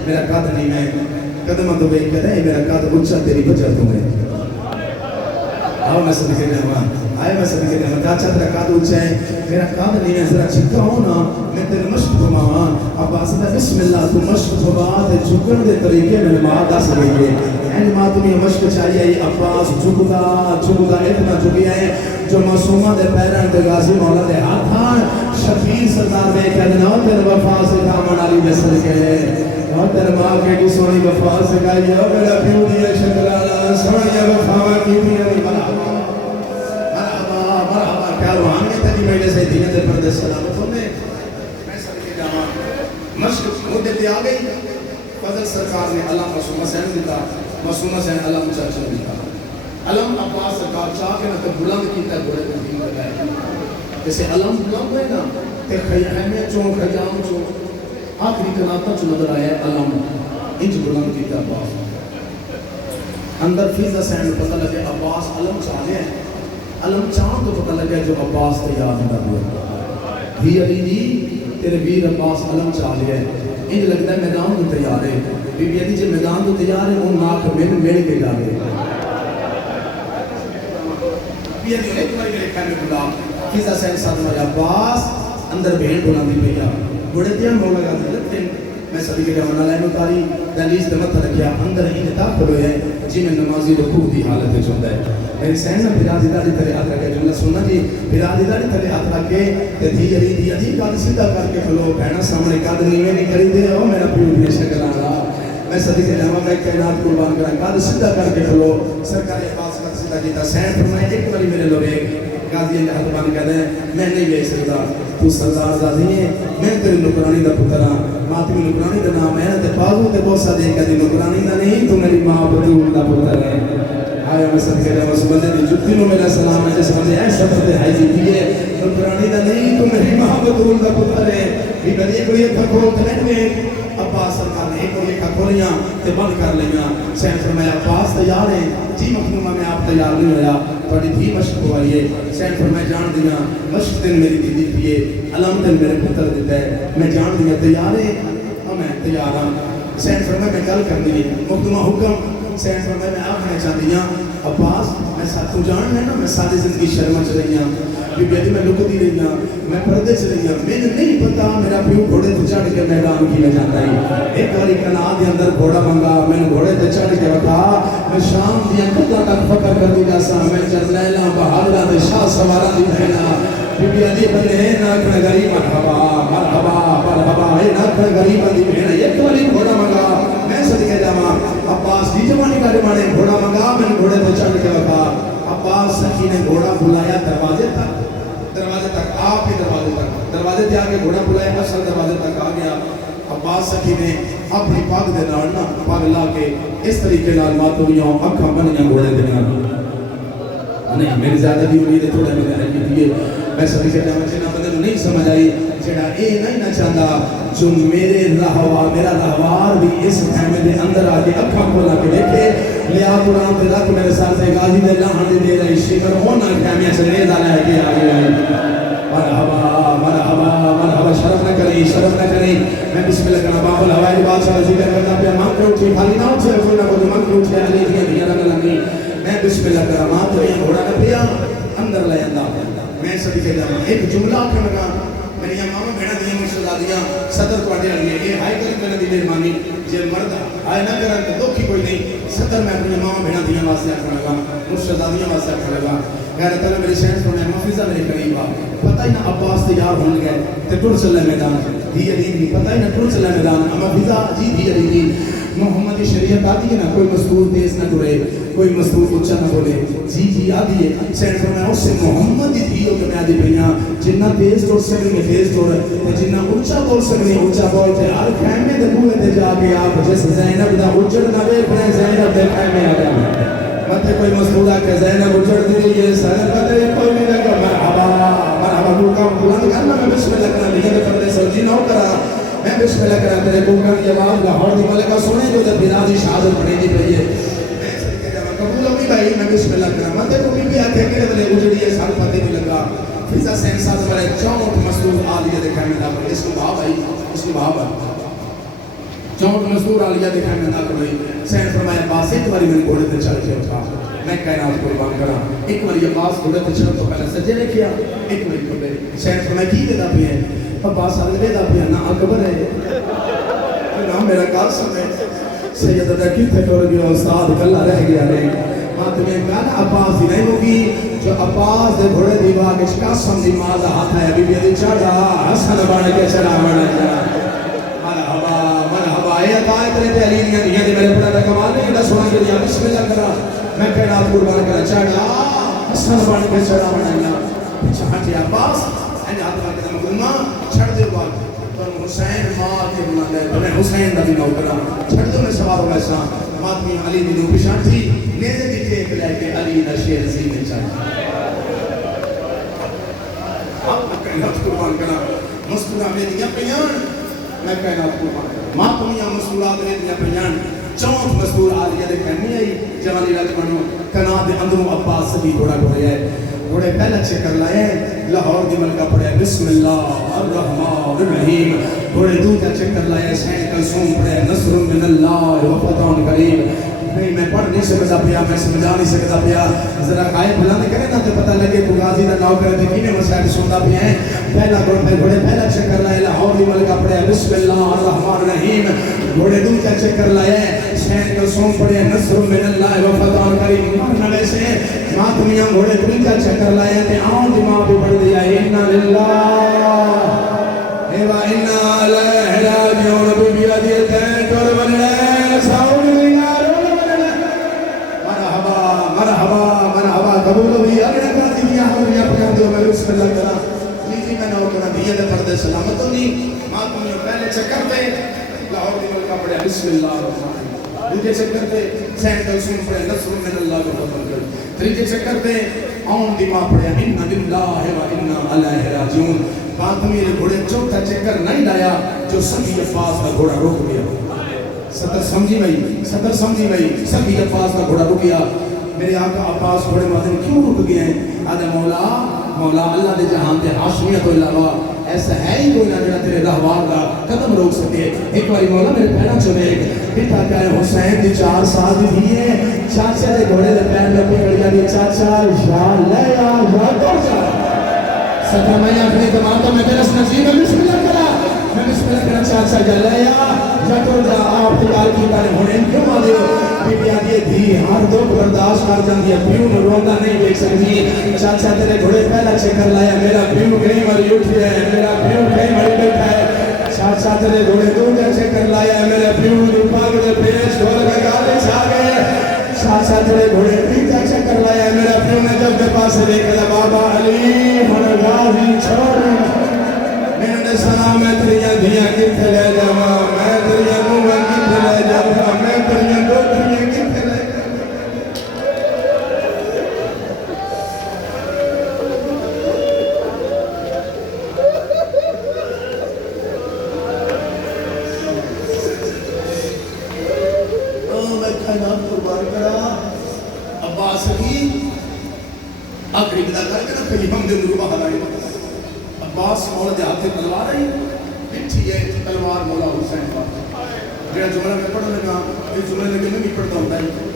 میرا قد نہیں میں قدم تو بے کرے میرا قد کچھ تیری وجہ تو ہے آؤ میں سب کے جاما آئے میں سب کے جاما چاچا تیرا قد کچھ ہے میرا قد نہیں ہے ذرا چھکا ہو نا میں تیرے مشق کو ماں اب آسدہ بسم اللہ تو مشق کو بعد جھکن دے طریقے میں ماں دس رہی ہے این ماں تمہیں مشق چاہیے عباس جھکدا اتنا جھگیا ہے جو معصومہ دے پیران دے غازی مولا دے ہاتھان شفیع سردار دے کہنا اور تیرے وفا سے کامن علی بسر کے اور تیرے ماں کے کی سونی وفا سے کہی اور میرا پیو دیا شکلالا سونی وفا کی پیو مرحبا کیا روحان کے تیری میلے سے دین دے پردے سلامت ہونے میں سب کے جاما مشق مدے تے آ گئی فضل سرکار نے علم معصومہ سین دیتا معصومہ سین علم چاچا دیتا علم عباس سرکار چاہ کے نہ تو بلند کیتا گھوڑے کو دین لگائے جیسے علم بلند ہوئے نا تے خیامے چوں خیام چوں آخری کناتا چوں نظر آیا علم انج بلند کیتا عباس اندر فیضہ سین پتہ لگے عباس علم چاہ لیا علم چاند تو پتہ لگے جو عباس تیار کر لیا بھی علی جی تیرے ویر عباس علم چاہ لیا انج لگتا ہے میدان تو تیار ہے بی بی علی جی میدان تو تیار ہے ان ناک مل کے جا گئے بی علی ایک بار میرے خیمے بلا فیضہ سین صاحب میں عباس اندر بھیڑ بلندی پہیا گھوڑے دیان مولا گا لیکن میں سبھی کے جامعہ لائنوں تاری دلیز دمت رکھیا اندر ہی نتاب کھڑو ہے جی میں نمازی رکوع دی حالت چوندہ ہے میری سین میں پھر آدھی داری تلے ہاتھ رکھے جملہ سننا جی پھر آدھی داری تلے ہاتھ رکھے تے دی علی قد سیدھا کر کے کھلو بہنا سامنے قد نیوے نہیں کری دے او میرا پیو دی شکل آنا میں سبھی کے جامعہ میں کائنات قربان کرا قد سیدھا کر کے کھلو سرکار عباس قد سیدھا کیتا سین فرمائے ایک باری میرے لوگ قاضی اللہ حضبان کہتے ہیں میں نہیں گئی سکتا تو سردار زادی ہے میں تیری نکرانی دا پترہ ماتمی نکرانی دا نام ہے تے بازو تے بہت سا دیکھ کہ نکرانی دا نہیں تو میری ماں بطول دا پتر ہے آیا میں صدقے جا اس بندے دی جتی نو میرا سلام ہے جس بندے ایسا پتے ہائی جی دیئے نکرانی دا نہیں تو میری ماں بطول دا پتر ہے بھی بندے ایک بڑی اکھا کھول تلیں میں عباس سرکار نے ایک بڑی اکھا کھولیاں تے بند کر لیاں سین فرمایا عباس تیار ہے جی مخدومہ میں آپ تیار نہیں ہویا تھوڑی بھی مشق ہوئیے سین فرمایا جان دیا مشق دن میری دیدی پیے علم دن میرے پتر دیتا ہے میں جان دیا تیار ہے اور میں تیار ہوں سین فرمایا میں کل کرنی ہے مخدومہ حکم سین فرمایا میں آپ نے چاہ دیا عباس میں ساتھ تو جان ہے نا میں ساری زندگی شرمہ چل رہی ہوں بی بی میں لکتی رہی ہوں میں پردے چل رہی ہوں میں نے نہیں پتا میرا پیو گھوڑے تو چڑھ کے میدان کی میں جاتا ہی ایک باری کنا دے اندر گھوڑا منگا میں نے گھوڑے تو چڑھ کے رکھا میں شام دیا کتا تک فکر کر دی جاسا میں جرلیلا بہادرہ دے شاہ سوارا دی بہنا بی بی علی بندے ہیں ناکھن غریب مرحبا اے ناکھن غریب دی بہنا ایک باری گھوڑا منگا میں صدقے جاما عباس دی جوانی کا جمانے گھوڑا منگا میں نے گھوڑے تو چڑھ کے رکھا عباس سخی نے گھوڑا بلایا دروازے تک آپ کے دروازے تے آگے گھوڑا بلایا اصل دروازے تک آ گیا عباس سخی نے اپنی پاگ دے نارنا پاگ لا کے اس طریقے نال ماتوریاں اکھاں بنیاں گھوڑے دینا نہیں میری زیادہ بھی امید ہے تھوڑے میں نے دیئے میں سبھی کے جامعہ چنا بندے نہیں سمجھ آئی جڑا اے نہیں نہ چاہتا جو میرے میرا رہوار بھی اس خیمے دے اندر آ کے اکھاں کھولا کے دیکھے لیا قرآن پہ رکھ میرے ساتھ سے غازی دے لہن دے رہی شکر ہونا خیمے سے ریزہ لے کے آگے مرحبا شرف نہ کریں میں بسم اللہ کرنا باب الہوائی بادشاہ ذکر کرنا پہ مان کے اٹھے خالی نہ اٹھے کوئی نہ کوئی مان کے اٹھے علی دیا دیا رنگ لگی میں بسم اللہ کرنا ماں تو یہ گھوڑا نہ پیا اندر لے اندہ میں سبھی کے جانا ایک جملہ کرنا میری ماما بھیڑا دیا مرشد شہزادیاں صدر پڑھنے والی ہے یہ ہائی کریں کرنے دی مہربانی جے مرد آئے نہ کرن تو دکھ ہی کوئی نہیں صدر میں اپنی ماں بہنا دیاں واسطے آکھنے لگا مجھ شہزادیاں واسطے آکھنے لگا غیر تعالیٰ میرے شہر فرمایا محفوظہ میرے قریب آ پتہ ہی نہ عباس تیار ہونے گئے تے ٹر چلے میدان دھی علی بھی پتہ ہی نہ ٹر چلے میدان اما فضا جی دھی علی بھی محمد شریعت آتی ہے نا کوئی مستور تیز نہ ٹرے کوئی مستور اچھا نہ بولے جی آتی ہے شہر فرمایا اس سے محمد ہی دھی ہو کہ میں آدھی پہیاں جنہ تیز ٹر سکنے تیز ٹر جنہ اچھا بول سکنے اچھا بول تے ہر خیمے دے بوئے تے جا کے آپ جس زینب دا اجڑ نہ وے پھر زینب دے خیمے آ گیا متے کوئی مسئولہ کہ زینب اجڑ دی یہ سر بدے کوئی نہیں لگا مرحبا بلکہ بلند کرنا میں بسم اللہ کرنا دیگے دے پردے سرجی نہ کرا میں بسم اللہ کرنا تیرے بلکہ جواب لاہور دی ملکہ سنے جو دے بلا دی شہادت پڑھیں گی پہیے میں سرکے جواب قبول ہوگی بھائی میں بسم اللہ کرنا متے کو بھی آکھے کہ دلے اجڑی ہے سر پتے نہیں لگا فضا سے انسان بڑے چونٹ مسئول آلیہ دکھائیں میں داخل اس کو بھاؤ بھائی اس کو بھاؤ بھائی چونٹ مزدور آلیہ دکھائیں میں نہ کریں سین فرمایا باس ایک باری میں گھوڑے تے چل کے اٹھا میں کہنا آپ قربان کرا ایک باری باس گھوڑے تے چل تو پہلے سجے نے کیا ایک باری کھڑے سین فرمایا کی دے دا پی ہے باس آدھے دے دا پی ہے نا اکبر ہے نا میرا قاسم ہے سید دا کی تھے کر گیا استاد کلہ رہ گیا رہے ماں تمہیں کہنا عباس ہی نہیں ہوگی جو عباس دے گھوڑے دیوا کے قاسم دی ماذا ہاتھ ہے ابھی بھی چڑھا حسن بان کے چڑھا بڑا جا آئے عطائے کرے تے علی دیاں دیاں دے میرے پڑھا دا کمال نہیں کہتا سونا کے دیا بسم اللہ کرا میں کہنا آپ قربان کرا چڑھا حسن بان کے چڑھا بنایا چاہاں جی عباس اینڈ ہاتھ بان کے مقدمہ چھڑ دے بات پر حسین ماں کے بنا دے تو میں حسین دا بھی نو کرا چھڑ دے میں سوار ہو ایسا ماتمی علی دی نو پشان تھی نیزے دی ٹیک لے کے علی دا شیر زینے چاہیے آپ کہنا آپ قربان کرا مسکرہ میں دیا پیان میں کہنا آپ قربان کرا ماتمیاں مسئولات نے دیا پیان چونٹ مسئول آلیہ دے کہنی آئی جوانی رات منو کنا دے اندروں عباس سبھی گھوڑا گھوڑے ہے گھوڑے پہلا چکر لائے لاہور دی ملکہ پڑھے بسم اللہ الرحمن الرحیم گھوڑے دوتا چکر لائے سین کلسوم پڑھے نصر من اللہ و فتح قریب نہیں میں پڑھ نہیں سکتا پیا میں سمجھا نہیں سکتا پیا ذرا قائب بھلا نہیں کرے نا تو پتہ لگے تو غازی دا ناؤ کرے دیکھینے مسائل سنتا بھی ہیں پہلا گھوڑے پہلا چکر لائے لاہور دی ملکہ پڑھے بسم اللہ الرحمن الرحیم گھوڑے دوتا چکر لائے سین کلسوم پڑھے نصر من اللہ و فتح قریب مرنا ویسے ماتمیاں گھوڑے دوتا چکر لائے تے آن دماغ بھی پڑھ دیا اِنَّا لِلَّهِ ایوہ اِنَّا عَلَيْهِ رَاجِعُونَ بِبِيَدِهِ الْتَيْنِ تُرْبَنِلَيْ سَعُونِ مرحبا قبول ہوئی اگر اگر دنیا ہمیں اپنے دو میں بسم اللہ کرا جی میں نو کرا دیئے دے پردے سلامت ہونی ماں تمہیں پہلے چکر دے لاہور دی ملکہ پڑھے بسم اللہ الرحمن دوجے چکر دے سین کلسوم پڑھے نصر من اللہ و فتح قریب تریجے چکر دے آن دی ماں پڑھے اِنَّا لِلَّهِ وَإِنَّا عَلَيْهِ رَاجِعُونَ بات میرے گھوڑے چوتھا چکر نہیں لایا جو سبھی عباس کا گھوڑا روک گیا صدر سمجھی بھئی سبھی عباس کا گھوڑا رک گیا میرے آقا عباس گھوڑے مادن کیوں رک گئے ہیں آدھے مولا اللہ دے جہان دے حاشمیت و علاوہ ایسا ہے ہی کوئی نہ جڑا تیرے رہوار دا قدم روک سکے ایک باری مولا میرے پہنا چنے ایک بیٹا کہے حسین دی 4 سال دی دیئے چاچا دے گھوڑے دے پہن میں پکڑ گیا دی چاچا یا لے یا توڑ جا سکر میں اپنے دماغ میں تیرس نصیب میں بسم اللہ کرا میں بسم اللہ کرا چاچا یا لے یا توڑ جا آپ تکار کی بارے ہونے کیوں آدھے بی بی آدھے دی ہر دکھ برداشت کر جاندی ہے پیوں میں روندہ نہیں دیکھ سکتی چاچا تیرے گھوڑے پہلا چکر لایا میرا پیوں کہیں مری اٹھی ہے میرا پیوں کہیں مری بیٹھا ہے چاچا تیرے گھوڑے دوجہ چکر لایا میرا پیوں دپا کے پیش گھول کے گالے چھا گئے چاچا تیرے گھوڑے تیجہ چکر لایا میرا پیوں نے جب دے پاس دیکھا بابا علی ہن غازی چھوڑ میں نے سلام میں تیریاں دھیاں کتے لے جاوا میں تیریاں نوہ کتے لے جاوا میں تیریاں دوتریاں کتے لے جاوا میں کائنات قربان کرا عباس کی آخری بدا کر کے نا پہلی ہم دن رو باہر آئی عباس مولا دے ہاتھے تلوار آئی بٹھی ہے تلوار مولا حسین کا جڑا جملہ میں پڑھنے لگا اس جملے لگے میں بھی پڑھتا ہوتا ہے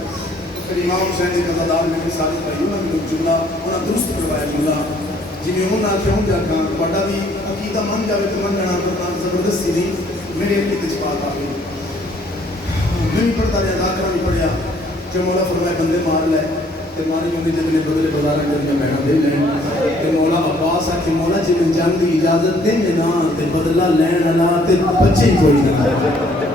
پھر امام حسین کے قضادار میں بھی ساتھ پڑھی انہوں نے جملہ انہوں نے درست کروایا جملہ جی انہوں نے کیوں کیا کہا بڑا بھی عقیدہ من جاوے تو من جانا کرنا زبردستی نہیں میرے عقیدے کی بات آ گئی میں بھی پڑھتا رہا ذاکرہ بھی پڑھیا کہ مولا فرمائے بندے مار لے تے ماری ہوندی جب نے بدلے بازار کر بہنا دے لین تے مولا عباس آ کہ مولا جی میں جنگ دی اجازت دے نا تے بدلہ لین والا تے بچے ہی کوئی نہ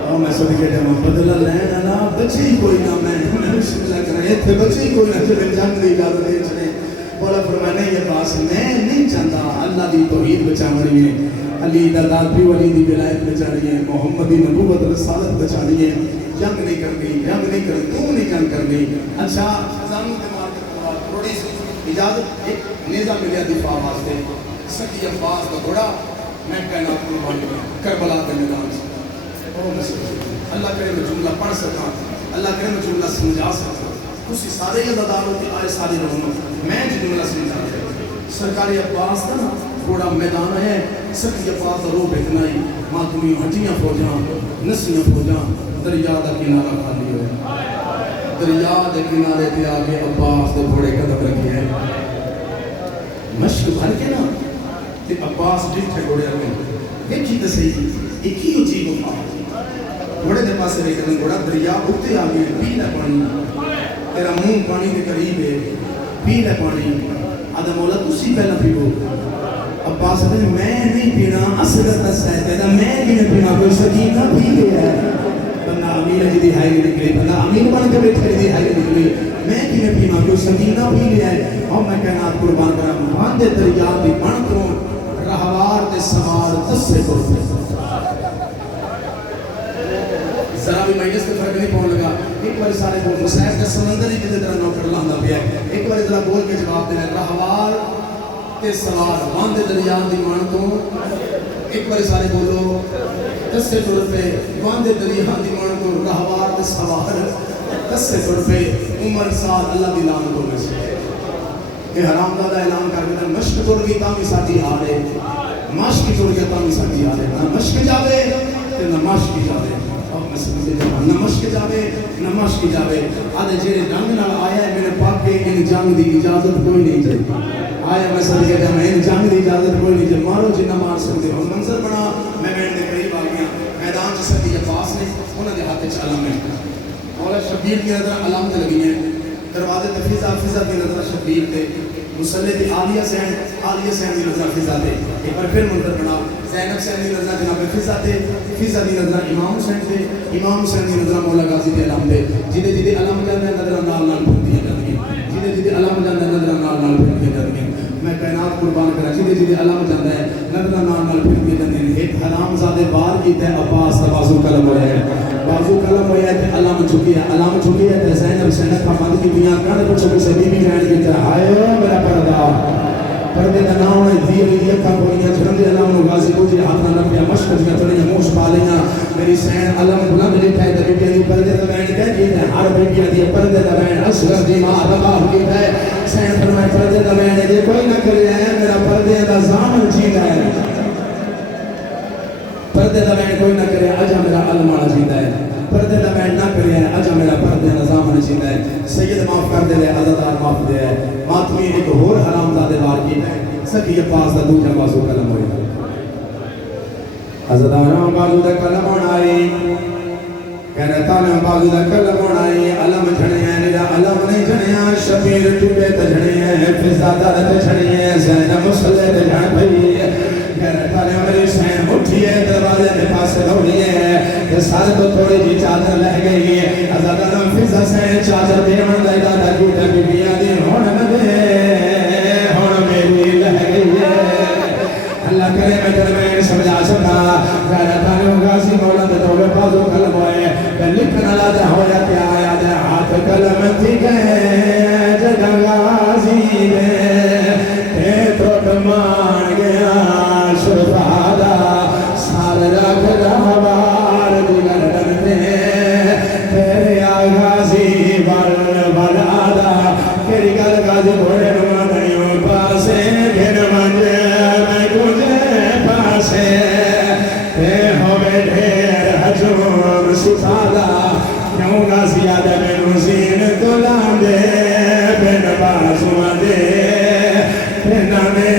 او میں سب کے ٹائم بدلہ لین والا بچے ہی کوئی نہ میں بسم اللہ کرے تے بچے ہی کوئی نہ جب جنگ دی اجازت دے چنے مولا فرمائے نہیں عباس میں نہیں چاہتا اللہ دی توحید بچاونی ہے علی دادات بھی ولی دی ولایت بچانی ہے محمد دی نبوت رسالت بچانی ہے جنگ نہیں کرنی جنگ نہیں کرنی تو نہیں جنگ کرنی اچھا خزانوں کے مار کے تھوڑی سی اجازت ایک نیزہ ملیا دفاع واسطے سکی عباس کا گھوڑا میں کائنات قربان کربلا کے میدان سے اللہ کرے میں جملہ پڑھ سکا اللہ کرے میں جملہ سمجھا سکا اسی سارے عزادار ہوتے آئے سارے رحمت میں جملہ سمجھا سکا سرکاری عباس کا نا تھوڑا میدان ہے سکی عباس کا روح اتنا ہی ماں تمہیں ہٹیاں فوجاں نسیاں فوجاں دریا دا کنارہ خالی ہوئے دریا دے کنارے تے آگے عباس دے بڑے قدم رکھے ہیں مشک بھر کے نا تے عباس ڈٹھے گھوڑے رکھے دیکھی تے صحیح ایک ہی اچھی گفا گھوڑے دے پاسے رکھ دیں گھوڑا دریا اٹھتے آگے پی لے پانی تیرا منہ پانی کے قریب ہے پی لے پانی آدھا مولا تسی پہلا پیو عباس کہتے میں نہیں پینا اصغر دس ہے کہتا میں نہیں پینا کوئی سکینہ پی لیا ہے بندہ امیر جی دی ہائی نکلی بندہ امیر بن کے بیٹھے دی ہائی نکلی میں کی نے پینا کوئی سکینہ پی لیا ہے اور میں کہنا آپ قربان کرا مان دے دریا دی بن کروں رہوار دے سوار دس سے کرتے ذرا بھی مائنس کے فرق نہیں پہن لگا ایک بار سارے بول مسائل کا سمندر ہی جدے طرح نوکر لاندہ پیا ایک بار ذرا بول کے جواب دینا رہوار تے سوار مان دے دریا دی مان تو ایک بار سارے بولو دس سے پہ باندے دریا دی مان کو رہوار دے سوار دس سے پہ عمر سال اللہ دی لان کو میں سے کہ حرام دادا اعلان کر کے مشک توڑ گئی تامی ساتھی آرے مشک توڑ گیا تامی ساتھی آرے نہ مشک جاوے تے نہ مشک جاوے نہ مشک جاوے نہ مشک جاوے آدھے جیرے جنگ نال آیا ہے میں نے پاک کے ان جنگ دی اجازت کوئی نہیں چاہیے آیا میں سب کہتا ہوں میں ان جنگ دی اجازت کوئی نہیں چاہیے مارو جنہ مار سکتے ہو منظر بنا میں بیٹھ دے قریب آ گیا میدان سے سکتی عباس نے انہوں نے ہاتھ علم ہے مولا شبیر کی نظر علامت لگی ہیں دروازے تے فضا کی نظر شبیر تے مسلح تے عالیہ سین کی نظر فضا تے ایک بار پھر منظر بنا زینب سین کی نظر جناب فضا دی نظر امام حسین تے امام حسین کی نظر مولا غازی تے علم تے جدے علم جاندے نظر نال نال پھردیاں جاندیاں جدے علم جاندے نظر نال نال پھردیاں جاندیاں میں کائنات قربان کرا جدے علم جاندے نظر نال نال پھردیاں جاندیاں ایک حرام زادے بار کیتا ہے عباس دا بازو قلم ہویا ہے بازو قلم ہویا ہے تے علم جھکی ہے تے زینب سین کا بند کی بیاں کنے پچھے سے بی بی بہن کی طرح ہائے میرا پردے دا نام ہے دی دی اکھا کوئیاں چھڑندے علم نو غازی کو جی ہاتھ نہ پیا مشق دیاں تھوڑیاں موش پا لیاں میری سین علم بلند لکھا ہے تے بی پردے دا بہن کہہ جی ہر بی دی پردے دا بہن اصغر دی ماں ربا کی ہے سین فرمائے پردے دا بہن جے کوئی نہ کرے ہے میرا پردے دا زامن جیتا ہے پردے دا بہن کوئی نہ کرے اجا میرا علم والا جیتا ہے پردے دا بہن نہ کرے اجا میرا پردے دا زامن جیتا ہے سید معاف کر دے عزادار معاف دے ماتمی ایک اور حرام زادے بار کی ہے سکی پاس دا دوجہ بازو کلم ہوئی عزاداراں بازو دا کلم آئی کہنے تانے بازو دا کلم آئی علم جھڑے ہیں نیرا علم نہیں جھڑے ہیں شبیر ٹوبے تے جھڑے ہیں فضا دا تے جھڑے ہیں زینب مسلح تے جھڑ پئی کہنے تانے میری سین اٹھی ہے دروازے میں پاسے دوڑی ہے کہ سارے تو تھوڑی جی چادر لہ گئی ہے عزاداراں فضا سین چادر دیون دا دادا گوٹا بی بیاں دی ہون مدے ہون میری لہ گئی ہے اللہ کرے میں ترمین سمجھا سکا کہنے تانے غازی مولا دے توڑے بازو کلم ہوئے کہ لکھنا لاتا ہویا کیا آیا دے ہاتھ کلم تھی گئے جگہ غازی دے تے توڑ مان گیا شرفادہ سار رکھ رہوار دیگر ڈرتے تیرے آغازی بل آدھا کیری گل غازی بھوڑے نمان نہیں پاسے گھن منجے میں کجھے پاسے تے ہوئے ڈھیر حجوم سفادہ کیوں غازی آدھے میں نوزین تو لاندے بین بازو آدھے بین میں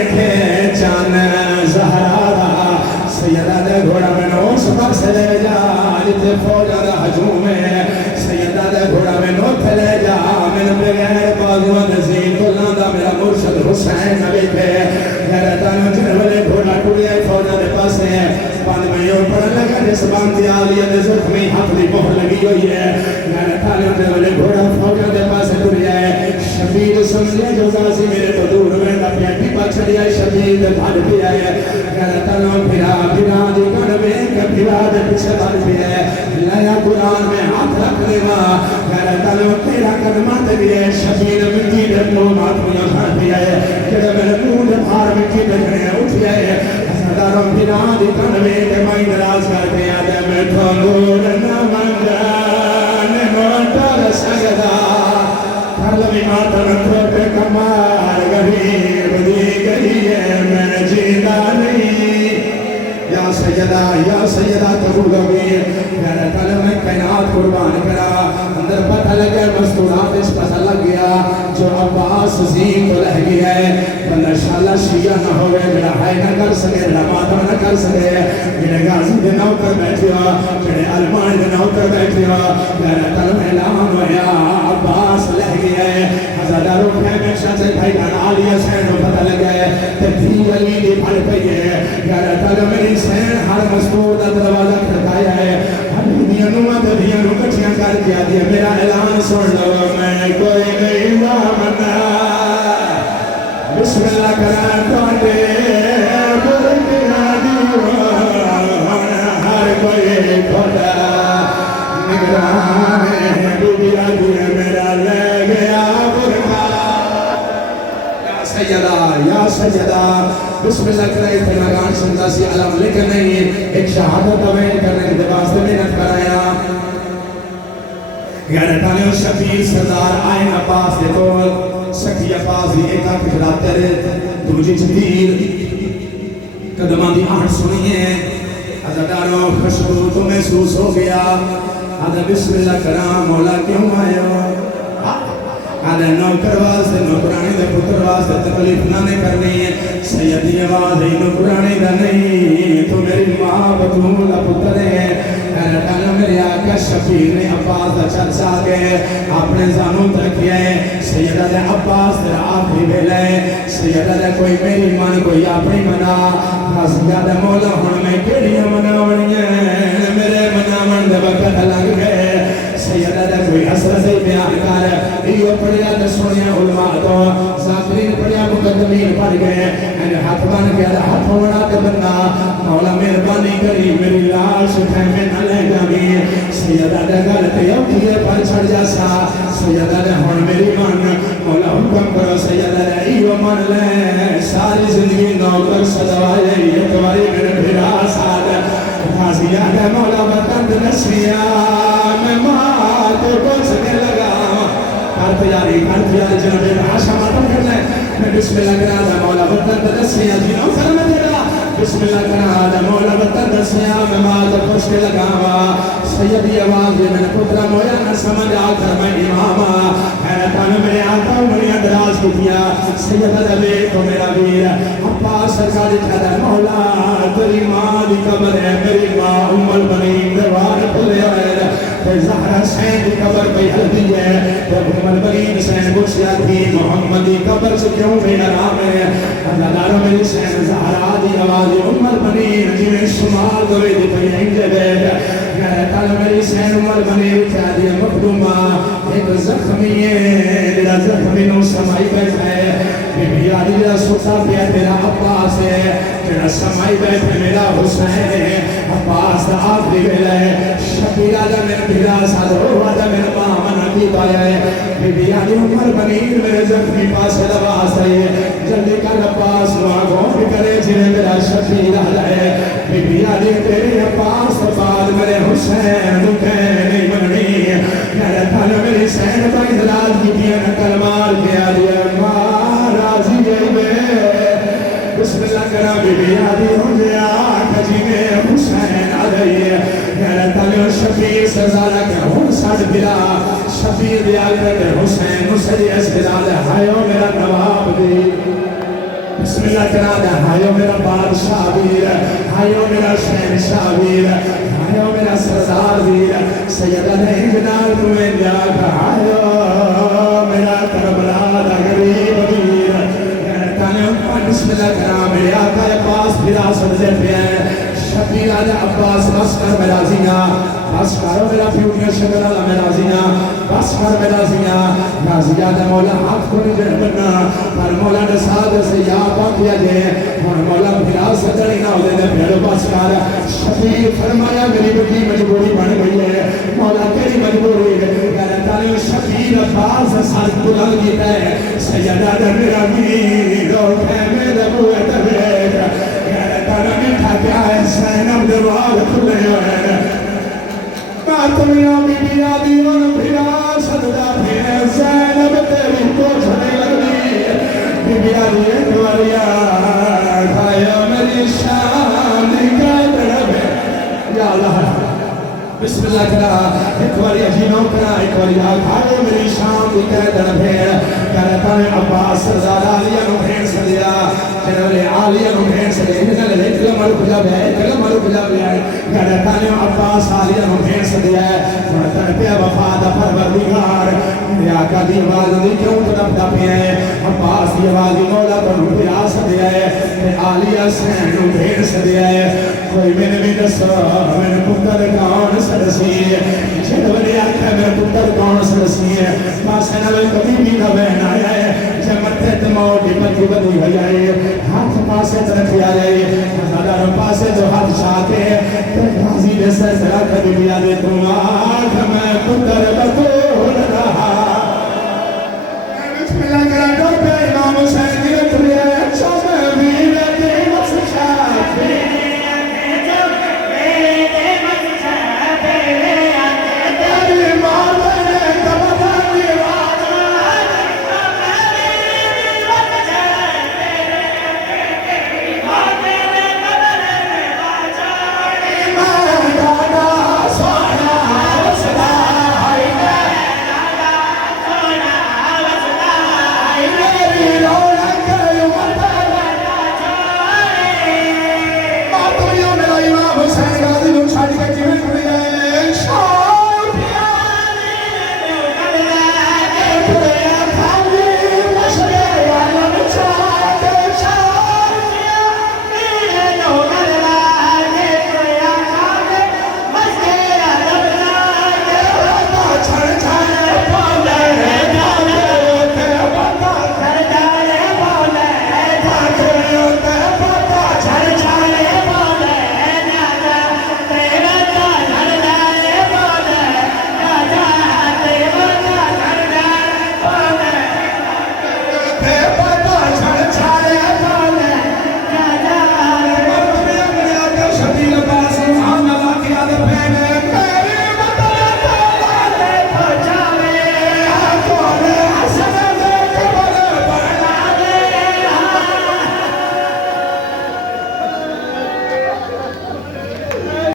جتے فوجہ دا حجوم ہے سیدہ دے گھوڑا میں نوت لے جا میں بغیر بازو نزین اللہ دا میرا مرشد حسین نبی پہ غیرتانوں جنولے گھوڑا ٹوڑی ہے فوجہ دے پاس ہے بعد میں یوں پڑھن لگا جس باندھی آلیہ دے زخمی حق دی مہر لگی ہوئی ہے غیرتانوں جنولے گھوڑا فوجہ دے پاس ٹوڑی ہے شبیر سمجھے جو غازی میرے تو دور میں دا پیٹی پچھڑی ہے شبیر دے بھاڑ بھی آئے غیرتانوں پھرا دی کن میں کبھیرا دے پیچھے بھاڑ بھی ہے لیا قرآن میں ہاتھ رکھنے ماں غیرتانوں تیرا قدمات بھی ہے شبیر مٹی دے مو ماتمیاں بھاڑ بھی ہے کہ میرے مون دے بھار مٹی دے گھنے اٹھ ہے حسداروں پھرا دی کن میں کہ میں دراز کر کے آدھے میں تو نور نہ منگان نوٹر سگدا کھلوی ماتم کھوٹے کمار غریب دی گئی ہے میں جیدہ نہیں یا سیدہ قبول ہوئی میرے قلم میں کائنات قربان کرا اندر پتہ لگے مستورات اس پتہ لگ گیا جو عباس زین تو لہ گئی ہے بندہ شاءاللہ شیعہ نہ ہوئے میرا ہائے نہ کر سکے میرا ماتم نہ کر سکے میرے غازی دے نو کر بیٹھی ہوا میرے علمان دے نو کر بیٹھی ہوا میرے قلم اعلان ہویا عباس لہ گئی ہے ہزاروں میں شاہ سے بھائی گانا آلیہ سین کو پتہ لگا ہے تدھی علی دی پھڑ پئی ہے میرے قلم میری سین ہر مستور دا دروازہ کھڑکایا ہے دنیا نو دنیا نو کٹھیاں کر کے آدھی ہے میرا اعلان سن لو میں کوئی نہیں ماننا بسم اللہ کرا توڑے برکنا دیوان ہر کوئی خدا نگران ہے بودیا دیا میرا لے گیا برکا یا سجدہ بسم اللہ کرائے تھے مگان سنتا سی علم لیکن نہیں ایک شہادت اوین کرنے کے واسطے محنت کرایا غیرتانے و شبیر سردار آئین عباس دے کول سکی عباس دی ایک آنکھ کھڑاتے رہے دوجی جبیر قدمان دی آنکھ سنیے عزداروں خوشبو تو محسوس ہو گیا آدھا بسم اللہ کرام مولا کیوں آیا آدھے نوکر واسطے نوکرانی دے پتر واسطے تکلیف نہ کرنی ہے سیدی آواز ہی نوکرانی دے نہیں تو میری ماں بطول پتر ہے کہنا میری آقا شفیر نے عباس دا چرچا کے اپنے زانوں ترکیا ہے سیدہ دے عباس دے آخری بیلے سیدہ دے کوئی میری من کوئی اپنی منا رضیہ دے مولا ہن میں کیڑیاں مناونی ہیں میرے مناون دے وقت لگ گئے سیدہ دے کوئی حسرت ہی بیان کر ایو پڑھیا تے سنیا علماء تو ذاکرین پڑھیا مقدمین پڑھ گئے ہاتھ بان کے ہاتھ ہونا تے بننا مولا مہربانی کری میری لاش خیمے نہ لے جاوی سیدہ دے غلطی اوکھیے پر چھڑ جاسا سیدہ دے ہن میری من مولا حکم کرو سیدہ دے ایو من لے ساری زندگی نوکر صدوائے ایک باری میرے بھرا ساتھ غازیہ دے مولا وطن نسیہ میں ماں کو بچنے لگا کارتیاری جنبی عاشا ماتم کرنے میں بسم اللہ کرا دا مولا وطن نسیہ جنوں فرمت لگا بسم اللہ کرا دا مولا وطن نسیہ میں ماں کو بچنے لگا سیدی آواز میں نے پترہ مویا نہ سمجھ آکر میں اماما حیرتان میں آتا ہوں میں ادراز کو کیا سیدہ دبے کو میرا ویر اپا سرکاری کھڑا مولا تری ماں دی قبر ہے میری ماں ام البنین دوار پھلے آئے زہرہ سین دی قبر پہ ہلدی ہے ام البنین سین بچیا تھی محمدی قبر سے کیوں بھی آرام ہے اللہ میری سین زہرہ دی آواز ام البنین جنہیں شمال دوے دی پہ انجے بیٹھ کہتا میری سین ام البنین کیا دی مقدومہ ایک زخمی ہے میرا زخمی نو سمائی بیٹھ ہے بی بی آدھی میرا ستا پیا میرا عباس ہے میرا سمائی بیٹھ میرا حسین ہے عباس دا آخری بیلہ ہے شبیر آدھا میرا بھیرا سادھو آدھا میرا ماما نبی پایا ہے بی بی آدھی عمر بنیر میرے زخمی پاس لباس ہے جلدی کا عباس نو آگوں کرے جنہیں میرا شبیر آدھا ہے بی بی آدھی تیرے عباس بعد میرے حسین نکے نہیں مننی میرے پھل میری سین کا اندراج کی دیا نکل مار کے آدھی ماں راضی ہے میں بسم اللہ کرا بی بی آدھی ہو گیا کجی میں حسین آدھی ہے میرے پھل شبیر سزارہ کے ہون ساڑھ بلا شبیر دیا کرتے حسین مسجد اس بلال ہائیو میرا نواب دی بسم اللہ کرا دے ہائیو میرا بادشاہ ویر ہائیو میرا شہنشاہ ویر آیا میرا سردار ویر سیدہ نہیں جنال تمہیں جا کر آیا میرا کربلا دا غریب ویر کہنے بسم اللہ کرام میرے آقا عباس پھرا سبزے پہ ہیں شبیر آج عباس بس کر میرا زینا بس کرو میرا پیونیا شکر اللہ میرا زینا بس کر میرا زینا رازیہ دے مولا ہاتھ کو نہیں جن بننا پر مولا نے ساتھ سے یا باقیا دے اور مولا پھرا سجڑی نہ ہو دے پھر بس کر شبیر فرمایا میری بڑی مجبوری بن گئی ہے مولا تیری مجبوری ہے کہنے تانے شبیر عباس ساتھ بلند کیتا ہے سیدہ دے میرا میر اور خیمے دے بوئے تبیت کہنے میٹھا کیا ہے سینم دروال کھلے ہوئے ماتمیاں بی بی آدیون پھرا صددہ پھرے زینب تیری کو چھنے لگنی بی بی آدیون دوریا کھایا میری شام نکل رہے یا اللہ بسم اللہ کرا ایک باری عجینوں کرا ایک باری آگھاڑے میری شام کی قید رہے کہتا ہے عباس سردار آلیہ نو بھین سے دیا جنولی آلیہ نو بھین سے دیا انہوں نے کلم رکھ جا بھی ہے کلم رکھ جا بھی ہے کہتا ہے عباس آلیہ نو بھین سے دیا فرطن پہ وفادہ پروردگار میرے آقا دی آواز دی کیوں طرف دا پہ ہے عباس دی آواز دی مولا پر پھرا سے دیا ہے آلیہ سین نو بھین سے دیا ہے کوئی میں نے بھی دسا میں نے پتر کون سرسی ہے جنولی آقا میں پتر کون سرسی ہے پاسے نوے کبھی بھی نہ بہن آیا ہے جمعتے دماؤ کی بدی بدی ہوئی آئے ہاتھ پاسے ترکھی آ جائے ہزاروں پاسے